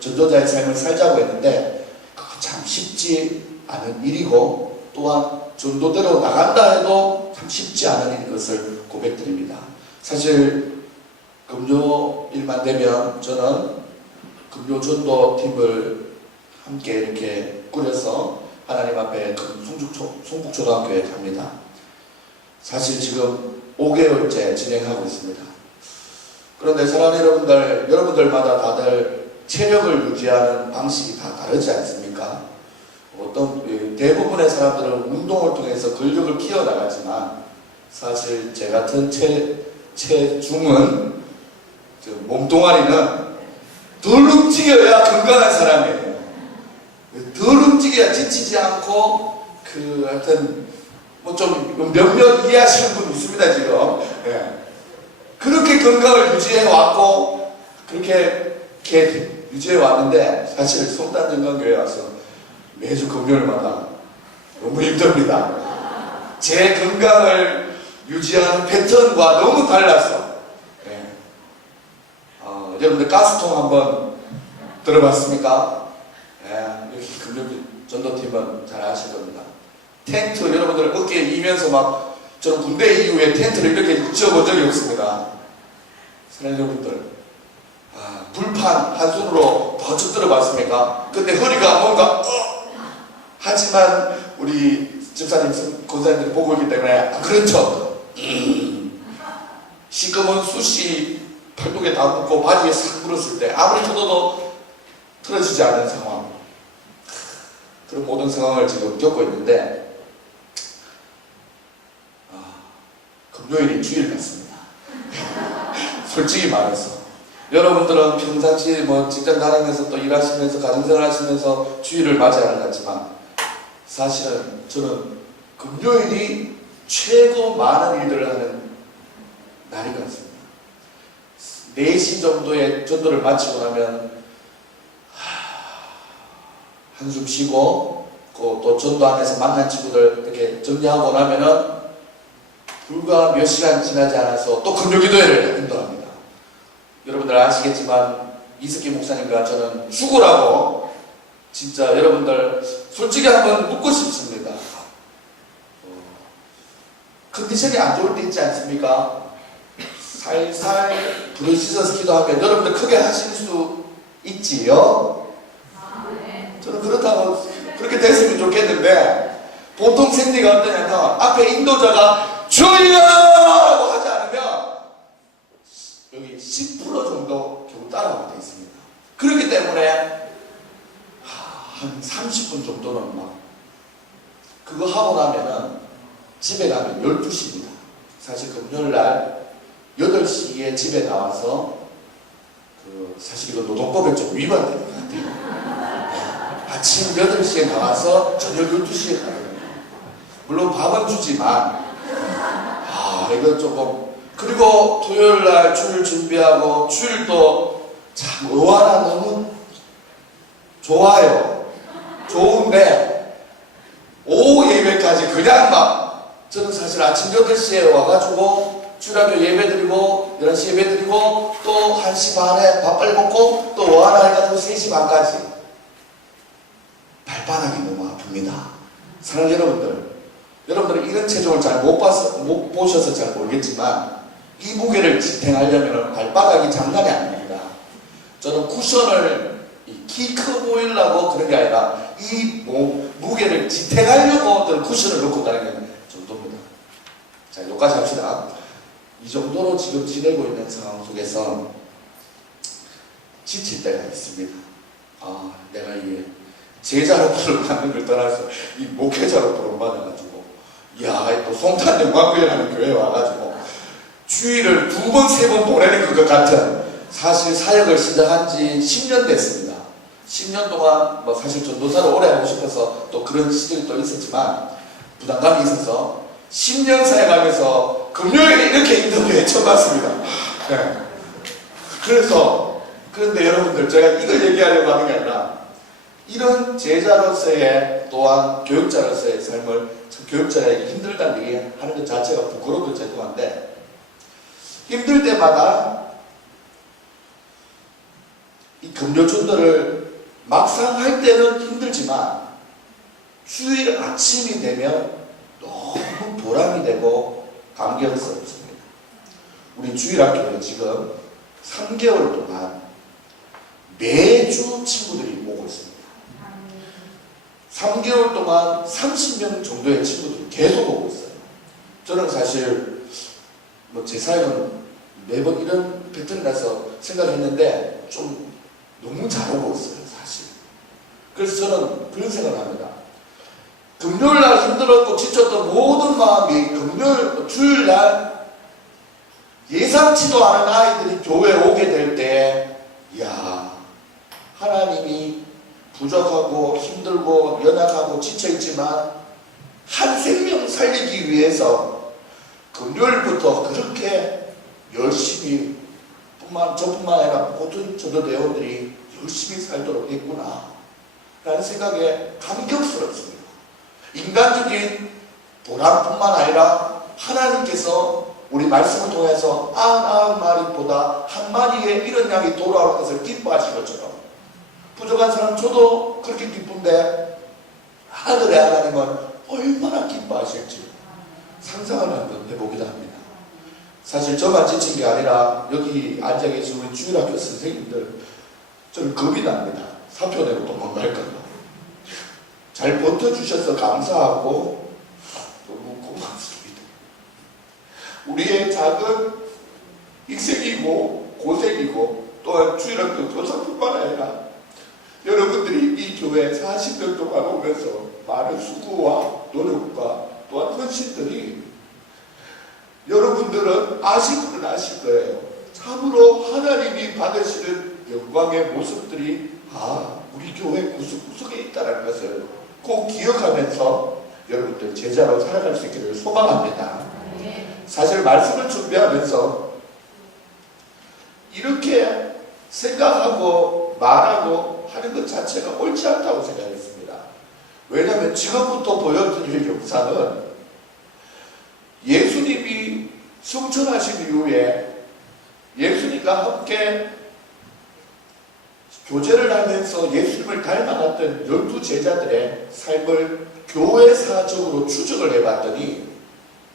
전도자의 삶을 살자고 했는데 그거 참 쉽지 않은 일이고 또한 전도대로 나간다 해도 참 쉽지 않은 일인 것을 고백드립니다. 사실 금요일만 되면 저는 금요 전도팀을 함께 이렇게 꾸려서 하나님 앞에 그 송북초등학교에 갑니다. 사실 지금 5개월째 진행하고 있습니다. 그런데 사랑하는 여러분들, 여러분들마다 다들 체력을 유지하는 방식이 다 다르지 않습니까? 어떤 대부분의 사람들은 운동을 통해서 근력을 키워나가지만 사실 제 같은 체중은 몸뚱아리는 덜 움직여야 건강한 사람이에요. 덜 움직여야 지치지 않고 하여튼 뭐 좀 몇몇 이해하시는 분 있습니다 지금. 예. 그렇게 건강을 유지해 왔고 그렇게 유지해 왔는데 사실 성탄정강교회 와서 매주 금요일마다 너무 힘듭니다. 제 건강을 유지하는 패턴과 너무 달라서. 여러분들 가스통 한번 들어봤습니까? 여기 금요일 전도팀은 잘 아실 겁니다. 텐트 여러분들 어깨에 이면서 막 저는 군대 이후에 텐트를 이렇게 지어본 적이 없습니다. 사랑하는 여러분들, 불판 한 손으로 버쩍 들어봤습니까? 근데 허리가 뭔가 하지만 우리 집사님, 권사님들이 보고 있기 때문에 그렇죠. 시커먼 숯이 팔뚝에 다 붙고 바지에 싹 물었을 때 아무리 뜯어도 틀어지지 않는 상황, 그런 모든 상황을 지금 겪고 있는데 금요일이 주일 같습니다. 솔직히 말해서 여러분들은 평상시 뭐 직장 다니면서 또 일하시면서 가정생활 하시면서 주일을 맞이하는 것 같지만 사실은 저는 금요일이 최고 많은 일들을 하는 날인 것 같습니다. 4시 정도에 전도를 마치고 나면 한숨 쉬고 또 전도 안에서 만난 친구들 이렇게 정리하고 나면은 불과 몇 시간 지나지 않아서 또 금요기도회를 인도합니다. 여러분들 아시겠지만 이석기 목사님과 저는 죽으라고 진짜 여러분들 솔직히 한번 묻고 싶습니다. 컨디션이 안 좋을 때 있지 않습니까? 살살 부르짖어서 기도하면 여러분들 크게 하실 수 있지요? 저는 그렇다고 그렇게 됐으면 좋겠는데 보통 생리가 어떠냐면 앞에 인도자가 주여! 라고 하지 않으면 여기 10% 정도 겨우 따라가게 되어 있습니다. 그렇기 때문에 한 30분 정도는 막 그거 하고 나면은 집에 가면 12시입니다. 사실 금요일날 8시에 집에 나와서 사실 이거 노동법에 좀 위반되는 것 같아요. 아침 8시에 나와서 저녁 12시에 가는 거예요. 물론 밥은 주지만 이거 조금 그리고 토요일날 주일 준비하고 주일도 참 의화나 너무 좋아요. 좋은데 오후 예배까지 그냥 막 저는 사실 아침 8시에 와가지고 주일학교 예배드리고 11시 예배드리고 또 1시 반에 밥 빨리 먹고 또 의화나 해가지고 3시 반까지 발바닥이 너무 아픕니다. 사랑하는 여러분들은 이런 체중을 잘 못 보셔서 잘 모르겠지만 이 무게를 지탱하려면 발바닥이 장난이 아닙니다. 저는 쿠션을 키 커 보이려고 그런 게 아니라 이 무게를 지탱하려고 저는 쿠션을 놓고 다니는 정도입니다. 자, 여기까지 합시다. 이 정도로 지금 지내고 있는 상황 속에서 지칠 때가 있습니다. 내가 이게 제자로 부름받는 걸 떠나서 이 목회자로 부름받아가지고 또 송탄영광교회라는 교회에 와가지고 주일을 2번, 3번 보내는 것 같은 사실 사역을 시작한 지 10년 됐습니다. 10년 동안 사실 전도사를 오래 하고 싶어서 또 그런 시절이 또 있었지만 부담감이 있어서 10년 사역하면서 금요일에 이렇게 힘든 교회 처음 봤습니다. 네. 그런데 여러분들 제가 이걸 얘기하려고 하는 게 아니라 이런 제자로서의 또한 교육자로서의 삶을 교육자에게 힘들다는 얘기 하는 것 자체가 부끄럽고 죄송한데 힘들 때마다 이 금요 전도를 막상 할 때는 힘들지만 주일 아침이 되면 너무 보람이 되고 감격스럽습니다. 우리 주일학교에 지금 3개월 동안 매주 친구들이 오고 있습니다. 3개월 동안 30명 정도의 친구들이 계속 오고 있어요. 저는 사실 뭐 제 사역은 매번 이런 패턴이라서 생각했는데 좀 너무 잘 오고 있어요, 사실. 그래서 저는 그런 생각을 합니다. 금요일날 힘들었고 지쳤던 모든 마음이 금요일, 주일날 예상치도 않은 아이들이 교회에 오게 될 때, 이야, 하나님이 부족하고 힘들고 연약하고 지쳐있지만 한 생명 살리기 위해서 금요일부터 그렇게 열심히 저뿐만 아니라 모든 전도 대원들이 열심히 살도록 했구나 라는 생각에 감격스럽습니다. 인간적인 보람뿐만 아니라 하나님께서 우리 말씀을 통해서 한 마리보다 한 마리의 이런 양이 돌아오는 것을 기뻐하신 것처럼 부족한 사람 저도 그렇게 기쁜데 하늘의 하나님은 얼마나 기뻐하실지 상상을 한번 해보기도 합니다. 사실 저만 지친 게 아니라 여기 앉아 계신 우리 주일학교 선생님들 저는 겁이 납니다. 사표 내고 도망갈까봐. 잘 버텨주셔서 감사하고 너무 고맙습니다. 우리의 작은 익색이고 고생이고 또한 주일학교 교사뿐만 아니라 여러분들이 이 교회 40년 동안 오면서 많은 수고와 노력과 또한 헌신들이 여러분들은 아시고는 아실 거예요. 참으로 하나님이 받으시는 영광의 모습들이 우리 교회 구석구석에 있다는 것을 꼭 기억하면서 여러분들 제자로 살아갈 수 있기를 소망합니다. 사실 말씀을 준비하면서 이렇게 생각하고 말하고 하는 것 자체가 옳지 않다고 생각했습니다. 왜냐하면 지금부터 보여드릴 영상은 예수님이 승천하신 이후에 예수님과 함께 교제를 하면서 예수님을 닮아갔던 12제자들의 삶을 교회사적으로 추적을 해봤더니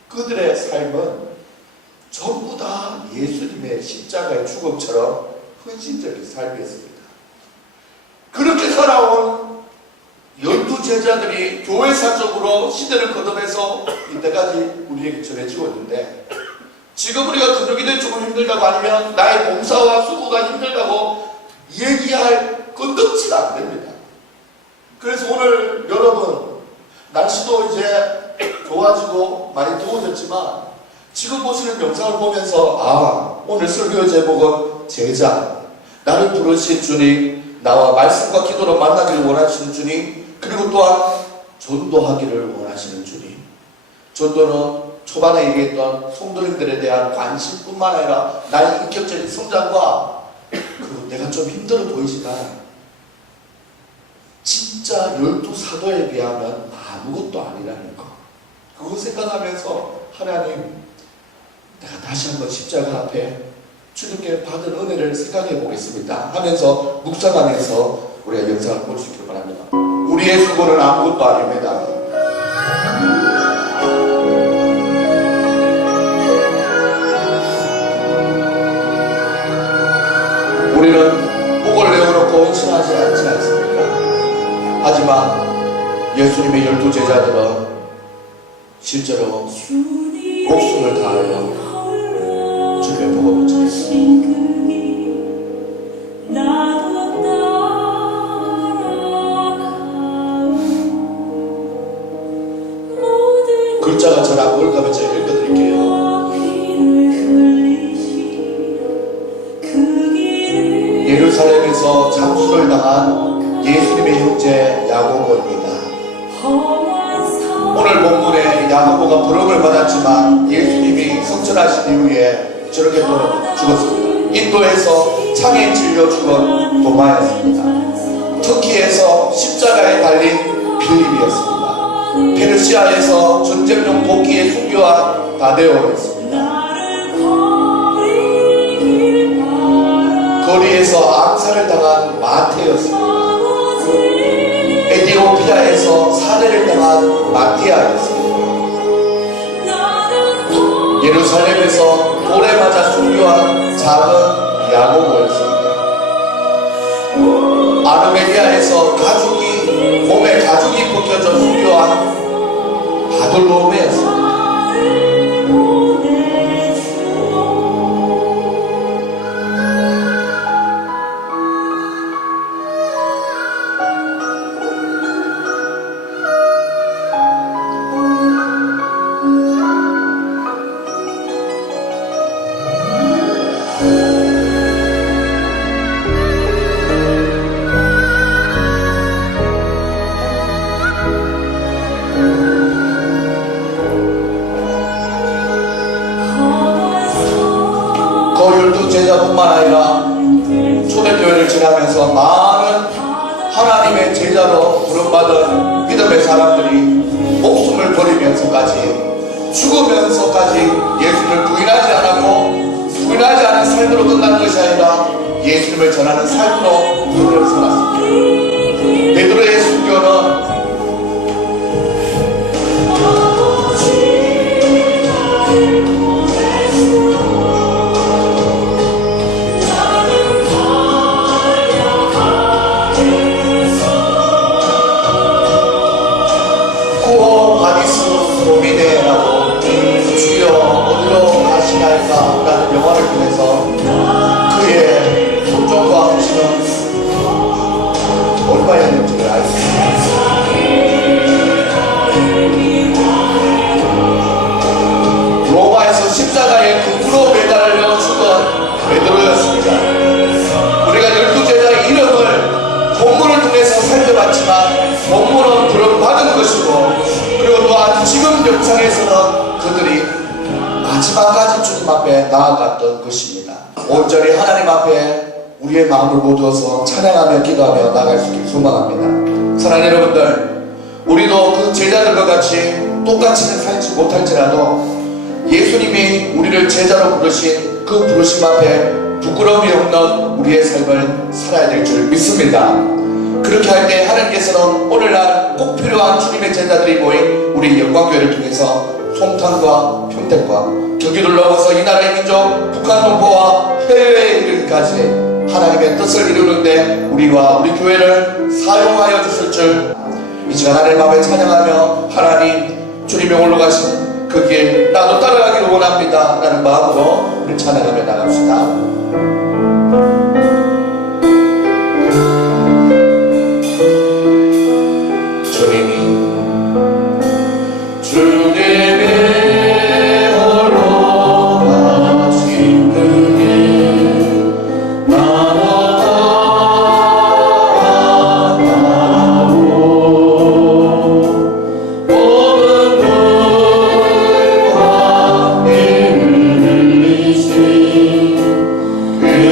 그들의 삶은 전부 다 예수님의 십자가의 죽음처럼 헌신적인 삶이었습니다. 그렇게 살아온 12제자들이 교회사적으로 시대를 거듭해서 이때까지 우리에게 전해지고 있는데 지금 우리가 근육이 조금 힘들다고 아니면 나의 봉사와 수고가 힘들다고 얘기할 건덕지가 안 됩니다. 그래서 오늘 여러분 날씨도 이제 좋아지고 많이 더워졌지만 지금 보시는 영상을 보면서 오늘 설교 제목은 제자, 나를 부르신 주님, 나와 말씀과 기도로 만나기를 원하시는 주님, 그리고 또한 전도하기를 원하시는 주님. 전도는 초반에 얘기했던 성도님들에 대한 관심뿐만 아니라 나의 인격적인 성장과 그리고 내가 좀 힘들어 보이지만 진짜 12사도에 비하면 아무것도 아니라는 거. 그거 생각하면서 하나님, 내가 다시 한번 십자가 앞에 주님께 받은 은혜를 생각해 보겠습니다 하면서 묵상하면서 우리가 영상을 볼 수 있기를 바랍니다. 우리의 수고는 아무것도 아닙니다. 우리는 목을 내어놓고 헌신하지 않지 않습니까? 하지만 예수님의 12제자들은 실제로 목숨을 다하여 주님의 복음을 전했습니다. 글자가 잘 안 보일까봐 제가 읽어드릴게요. 예루살렘에서 장수를 당한 예수님의 형제 야고보입니다. 오늘 본문에 야고보가 부름을 받았지만 예수님이 성천하신 이후에 저렇게 또 죽었습니다. 인도에서 창에 찔려 죽은 도마였습니다. 터키에서 십자가에 달린 빌립이었습니다. 페르시아에서 전쟁용 도끼에 순교한 다데오였습니다. 거리에서 암살을 당한 마테였습니다. 에티오피아에서 살해를 당한 마티아였습니다. 예루살렘에서 돌에 맞아 순교한 작은 야고보였습니다. 아르메니아에서 몸에 가죽이 벗겨져 수려한 바돌로메였습니다. 그 12제자뿐만 아니라 초대교회를 지나면서 많은 하나님의 제자로 부름받은 믿음의 사람들이 목숨을 버리면서까지 죽으면서까지 예수를 부인하지 않은 삶으로 끝나는 것이 아니라 예수님을 전하는 삶으로 그들을 살았습니다. 베드로의 순교는 도미네라고 주여 어디로 가시나이까 라는 영화를 통해서 그의 순종과 헌신은 얼마였는지를 알 수 있습니다. 로마에서 십자가에 금으로 매달려 죽은 베드로였습니다. 우리가 12제자의 이름을 본문을 통해서 살펴봤지만 본문은 부름받은 것이고 그리고 또한 지금 역사에서는 그들이 마지막까지 주님 앞에 나아갔던 것입니다. 온전히 하나님 앞에 우리의 마음을 모두어서 찬양하며 기도하며 나아갈 수 있기를 소망합니다. 사랑하는 여러분들, 우리도 그 제자들과 같이 똑같이는 살지 못할지라도 예수님이 우리를 제자로 부르신 그 부르심 앞에 부끄러움이 없는 우리의 삶을 살아야 될 줄 믿습니다. 그렇게 할 때 하나님께서는 오늘날 꼭 필요한 주님의 제자들이 모인 우리 영광교회를 통해서 송탄과 평택과 경기도를 넘어서 이 나라의 민족 북한 동포와 해외에 이르기까지 하나님의 뜻을 이루는데 우리와 우리 교회를 사용하여 주실 줄 이 시간 하나님 앞에 찬양하며 하나님 주님의 올라가신 그 길 나도 따라가기를 원합니다 라는 마음으로 우리 찬양하며 나갑시다. 그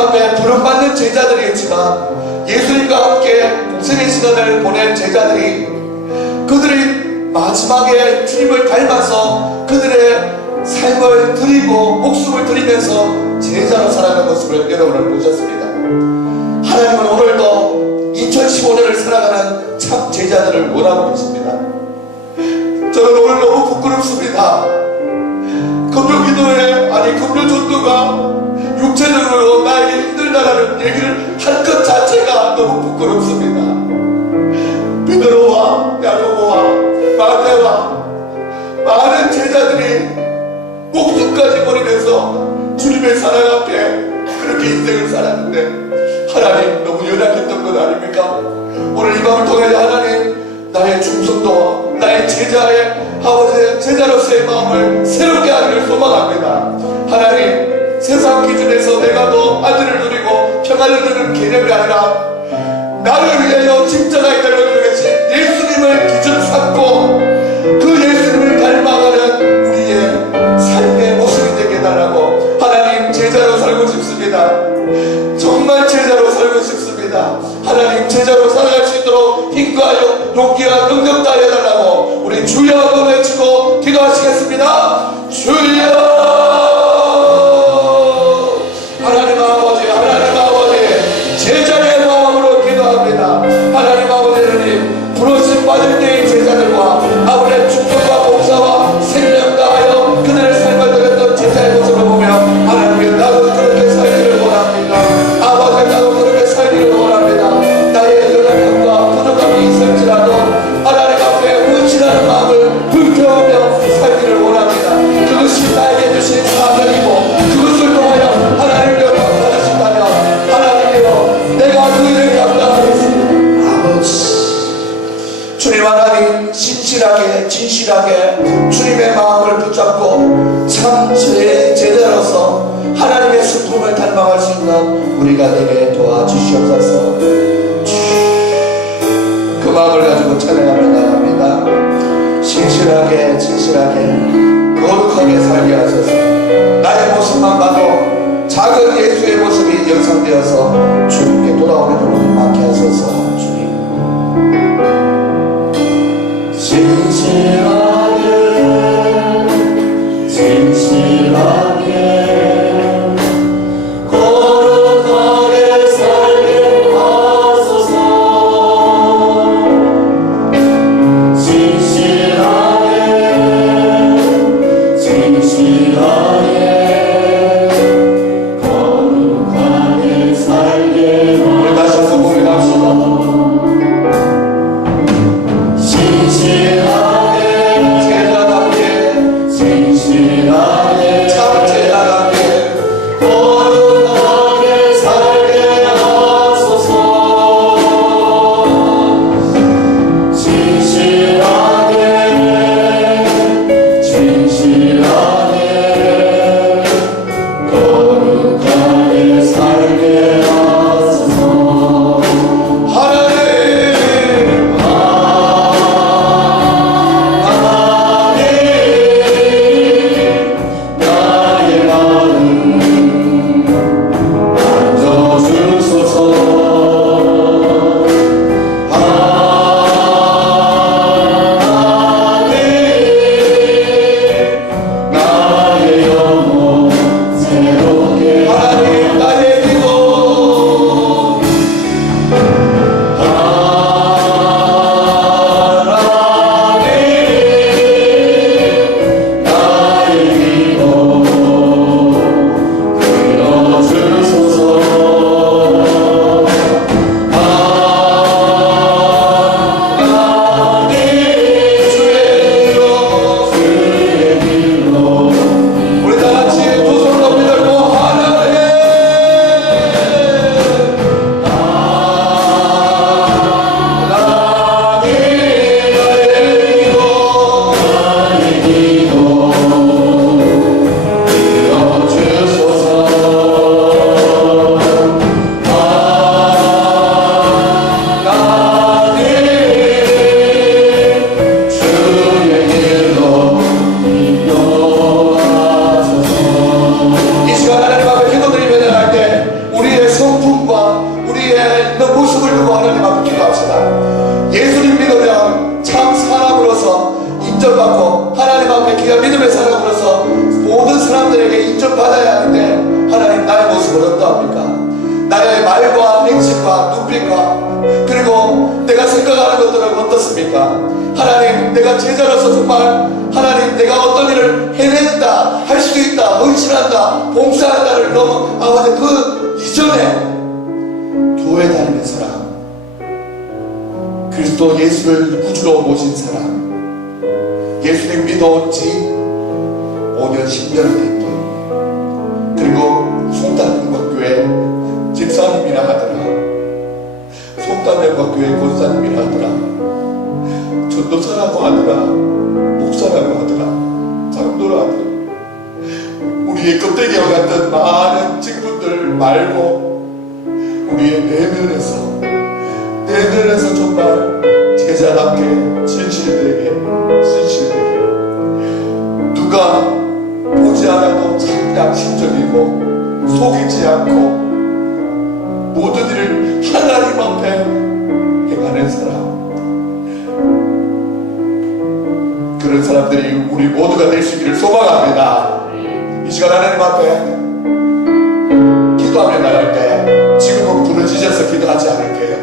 앞에 부름받는 제자들이었지만 예수님과 함께 공생의 시간을 보낸 제자들이 그들이 마지막에 주님을 닮아서 그들의 삶을 드리고 목숨을 드리면서 제자로 살아가는 모습을 여러분은 보셨습니다. 하나님은 오늘도 2015년을 살아가는 참 제자들을 원하고 계십니다. 저는 오늘 너무 부끄럽습니다. 금요기도에 금요전도가 육체적으로 나에게 힘들다라는 얘기를 할 것 자체가 너무 부끄럽습니다. 베드로와 야고보와 마태와 많은 제자들이 목숨까지 버리면서 주님의 사랑 앞에 그렇게 인생을 살았는데 하나님 너무 연약했던 것 아닙니까? 오늘 이 밤을 통해 하나님 나의 충성도와 나의 제자의 아버지의 제자로서의 마음을 새롭게 하기를 소망합니다. 하나님 세상 기준에서 내가 너 아들을 누리고 평안을 누리는 개념이 아니라 나를 위하여 십자가에 달려 계신 예수님을 기준 삼고 그 예수님을 닮아가는 우리의 삶의 모습이 되게 해달라고 하나님 제자로 살고 싶습니다. 정말 제자로 살고 싶습니다. 하나님 제자로 살아갈 수 있도록 힘과 용기와 능력 다 해달라고 우리 주여 한번 외치고 기도하시겠습니다. 주여 하나님 아버지 제자의 마음으로 기도합니다. 하나님 아버지 하나님 부르심 받을 때의 제자들과 아버지의 충성과 봉사와 생명 다하여 그들의 삶을 드렸던 제자의 모습을 보며 하나님 나도 그렇게 살기를 원합니다. 아버지 나도 그렇게 살기를 원합니다. 나의 연약함과 부족함이 있을지라도 하나님 앞에 헌신하는 마음을 불태우며 살기를 원합니다. 그것이 나에게 주신 사명이고 그것을 통하여 하나님을 영광 받으신다면 하나님이여 내가 그 일을 감당하겠습니다. 아버지 주님 하나님 신실하게 진실하게 주님의 마음을 붙잡고 참 제자로서 하나님의 슬픔을 닮아갈 수 있는 우리가 되게 도와주시옵소서. 그 마음을 가지고 찬양하며 나갑니다. 신실하게 진실하게 거룩하게 살게 하소서. 나의 모습만 봐도 작은 예수의 모습이 연상되어서 주님께 돌아오는 분이 많게 하소서. 주님 진실하게 거룩하게 살게 하소서. 진실하게 거룩하게 살게 우리 다시 한번 고백합시다. 진실하게 통해서 인정받고 하나님 앞에 귀한 믿음의 사람으로서 모든 사람들에게 인정받아야 하는데 하나님 나의 모습은 어떠합니까? 나의 말과 행실과 눈빛과 그리고 내가 생각하는 것들은 어떻습니까? 하나님 내가 제자로서 정말 하나님 내가 어떤 일을 해낸다 할 수 있다 헌신한다 봉사한다를 너무 아버지 그 이전에 교회 다니는 사람 그리스도 예수를 구주로 모신 사람 예수님 믿어온 지 5년 10년이 된 분 그리고 송탄영광교회 집사님이라 하더라 송탄영광교회 권사님이라 하더라 전도사라고 하더라 목사라고 하더라 장로라 하더라 우리의 껍데기와 같은 많은 직분들 말고 우리의 내면에서 정말 제자답게 진실되게 누가 보지 않아도 참 양심적이고 속이지 않고 모든 일을 하나님 앞에 행하는 사람 그런 사람들이 우리 모두가 될 수 있기를 소망합니다. 이 시간 하나님 앞에 기도하며 나갈 때 지금은 부르짖어서 기도하지 않을게요.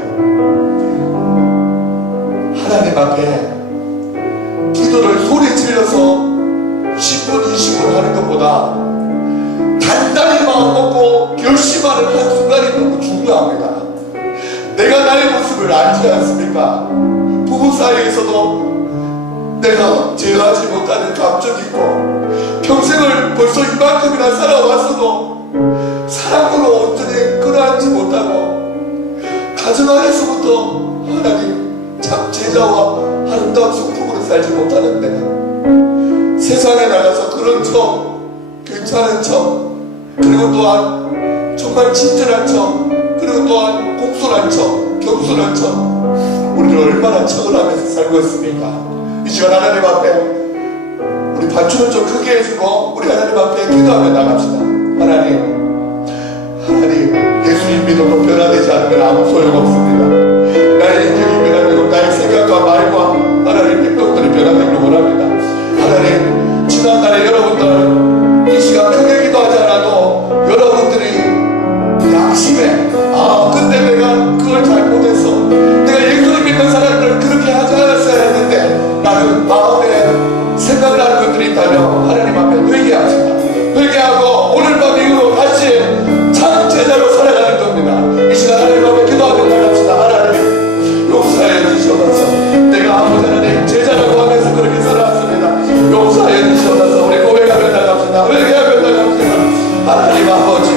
하나님 앞에 기도를 소리 질러서 10분 20분 하는 것보다 단단히 마음 먹고 결심하는 한순간이 너무 중요합니다. 내가 나의 모습을 알지 않습니까? 부부 사이에서도 내가 제어하지 못하는 감정이 있고 평생을 벌써 이만큼이나 살아왔어도 사랑으로 온전히 끌어안지 못하고 가정 안에서부터 하나님 참 제자와 아름다운 성품으로 살지 못하는데 세상에 나가서 그런 척 괜찮은 척 그리고 또한 정말 친절한 척 그리고 또한 공손한 척 겸손한 척 우리를 얼마나 척을 하면서 살고 있습니까? 이 시간 하나님 앞에 우리 반주는 좀 크게 해주고 우리 하나님 앞에 기도하며 나갑시다. 하나님 예수님 믿어도 변화되지 않으면 아무 소용없습니다. 나의 인격이 변화되고 나의 생각과 말과 하나님 행동들이 변화되기를 원합니다. 하나님 지난날에 여러분들 이 시간 크게 기도하지 않아도 여러분들이 양심에 근데 내가 그걸 잘못했어 내가 예수를 믿는 사람들을 그렇게 하지 않았어야 했는데 나는 마음에 생각을 하는 것들이 있다면 하나님 앞에 회개합시다. 회개하고 오늘 밤 이후로 다시 참 제자로 살아가는 겁니다. 이 시간 하나님 앞에 기도하며 나갑시다. 하나님 용서해 주시옵소서. 내가 아버지 하나님 제자라고 하면서 그렇게 살아왔습니다. 용서해 주시옵소서. 우리 고백하며 나갑시다. 회개하며 나갑시다. 하나님 아버지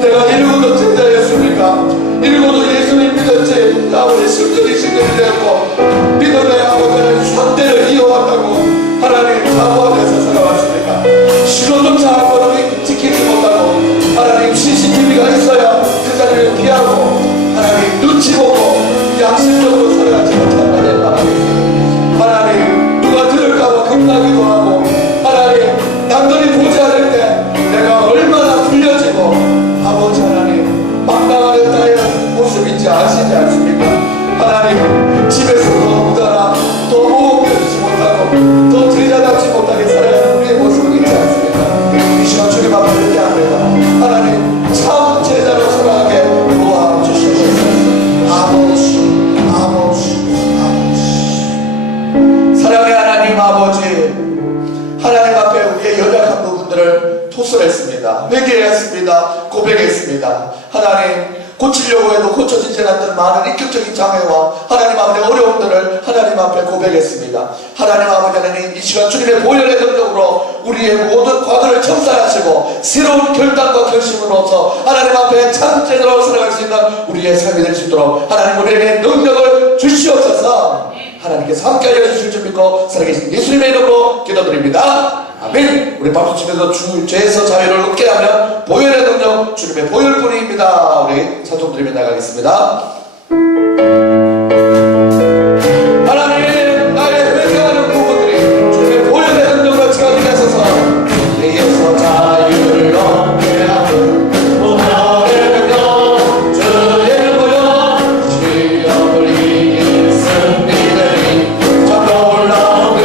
내가 일고도 제자였습니까? 일고도 예수님 믿었지 아버지 실들이 되었고 믿음의 아버지는 상대를 이어왔다고 하나님 사고하면서 살아왔습니까? 신호등차 한 번은 지키지 못하고 하나님 CCTV가 있어야 그 자리를 피하고 하나님 눈치 보고 양심적으로 살아가지 못한다는 하나님 누가 들을까봐 겁나기도 하고 하나님 남들이 보지 않을 때 내가 얼마나 불려지고 아버지 하나님 망당하는 나의 모습인지 아시지 않습니까? 하나님 집에서도 무다나 더 모험되지 못하고 더 제자답지 못하게 살아가는 우리의 모습은 있지 않습니까? 이 시간 주님 앞에 회개합니다. 하나님 참 제자로 살아가게 도와주시옵소서. 아버지 사랑의 하나님 아버지 하나님 앞에 우리의 연약한 부분들을 토설했습니다. 회개했습니다. 고백했습니다. 하나님 고치려고 해도 고쳐지지 않는 많은 인격적인 장애와 하나님 아버지의 어려움들을 하나님 앞에 고백했습니다. 하나님 아버지 하나님 이 시간 주님의 보혈의 능력으로 우리의 모든 과거를 청산하시고 새로운 결단과 결심으로서 하나님 앞에 참 제대로 살아갈 수 있는 우리의 삶이 될 수 있도록 하나님 우리에게 능력을 주시옵소서. 하나님께서 함께 알려주실 줄 믿고 살아계신 예수님의 이름으로 기도드립니다. 아멘. 우리 박수 치면서 주 죄에서 자유를 얻게 하면 보혈의 능력 주님의 보혈뿐입니다. 우리 찬송 드리며 나가겠습니다. 하나님 나의 회개하는 부분들이 주님의 보혈의 능력으로 채워지게 하소서. 죄에서 자유를 얻게 하는 보혈의 능력 주의 보혈 시험을 이긴 승리들이 저 놀라운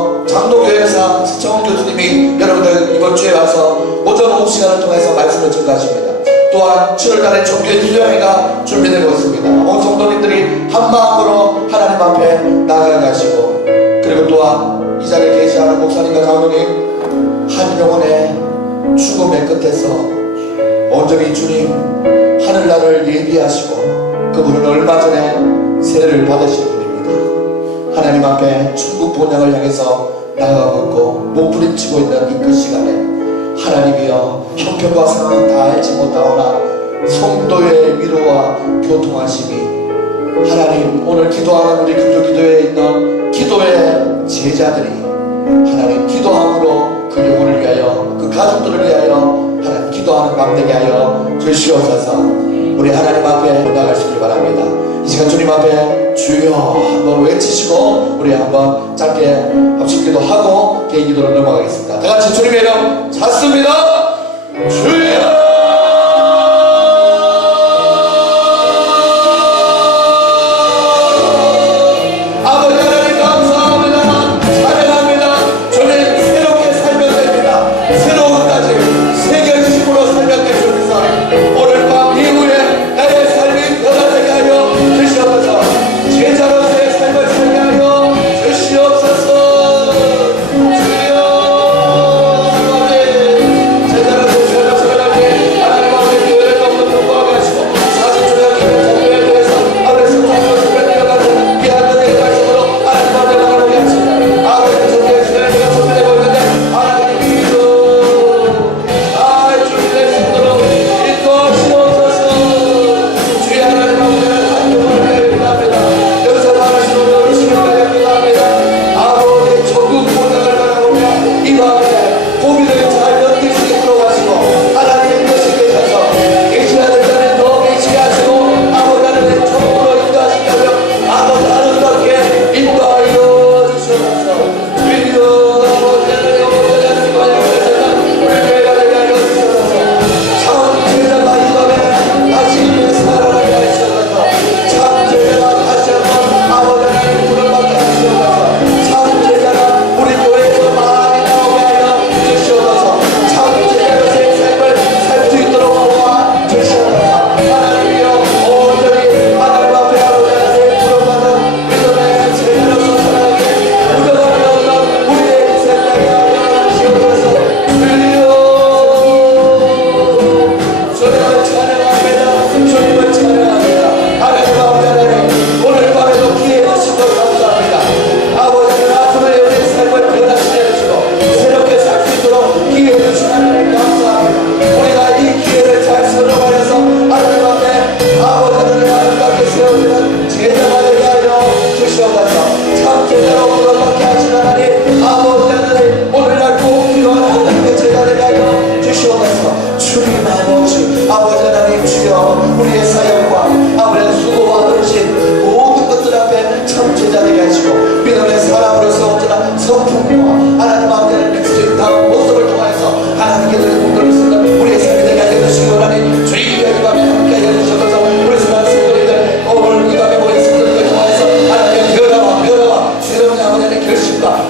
앞서서 장로교회사 서청원 교수님이 여러분들 이번 주에 와서 오전 오후 시간을 통해서 말씀을 전가하십니다. 또한 7월달에 정규 1년회가 준비되고 있습니다. 온 성도님들이 한 마음으로 하나님 앞에 나아가시고, 그리고 또한 이 자리에 계시하는 목사님과 장로님 한 영혼의 죽음의 끝에서 온전히 주님 하늘나라를 예비하시고, 그분은 얼마 전에 세례를 받으신 분입니다. 하나님 앞에 천국 본향을 향해서 나아가고 있고 몸부림치고 있는 이 그 시간에 하나님이여 형편과 상황은 다 알지 못하오나 성도의 위로와 교통하심이, 하나님 오늘 기도하는 우리 금요기도회에 있는 기도의 제자들이 하나님 기도함으로 그 영혼을 위하여 그 가족들을 위하여 하나님 기도하는 밤 되게 하여 주시옵소서. 우리 하나님 앞에 나가시길 바랍니다. 이 시간 주님 앞에 주여 한번 외치시고 우리 한번 짧게 합심 기도하고 개인 기도로 넘어가겠습니다. 다 같이 주님의 이름 찾습니다. 주여.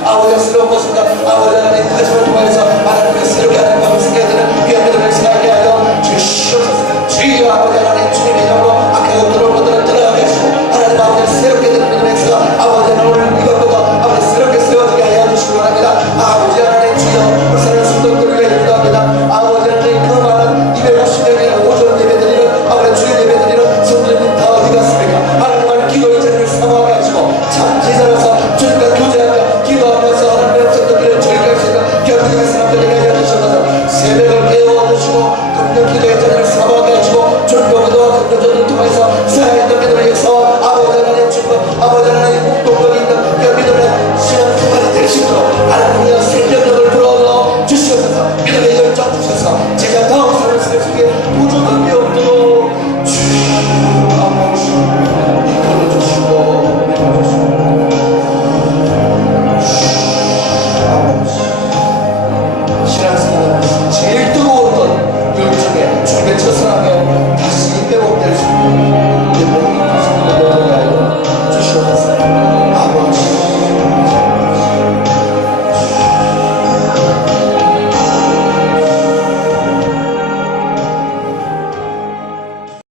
아버지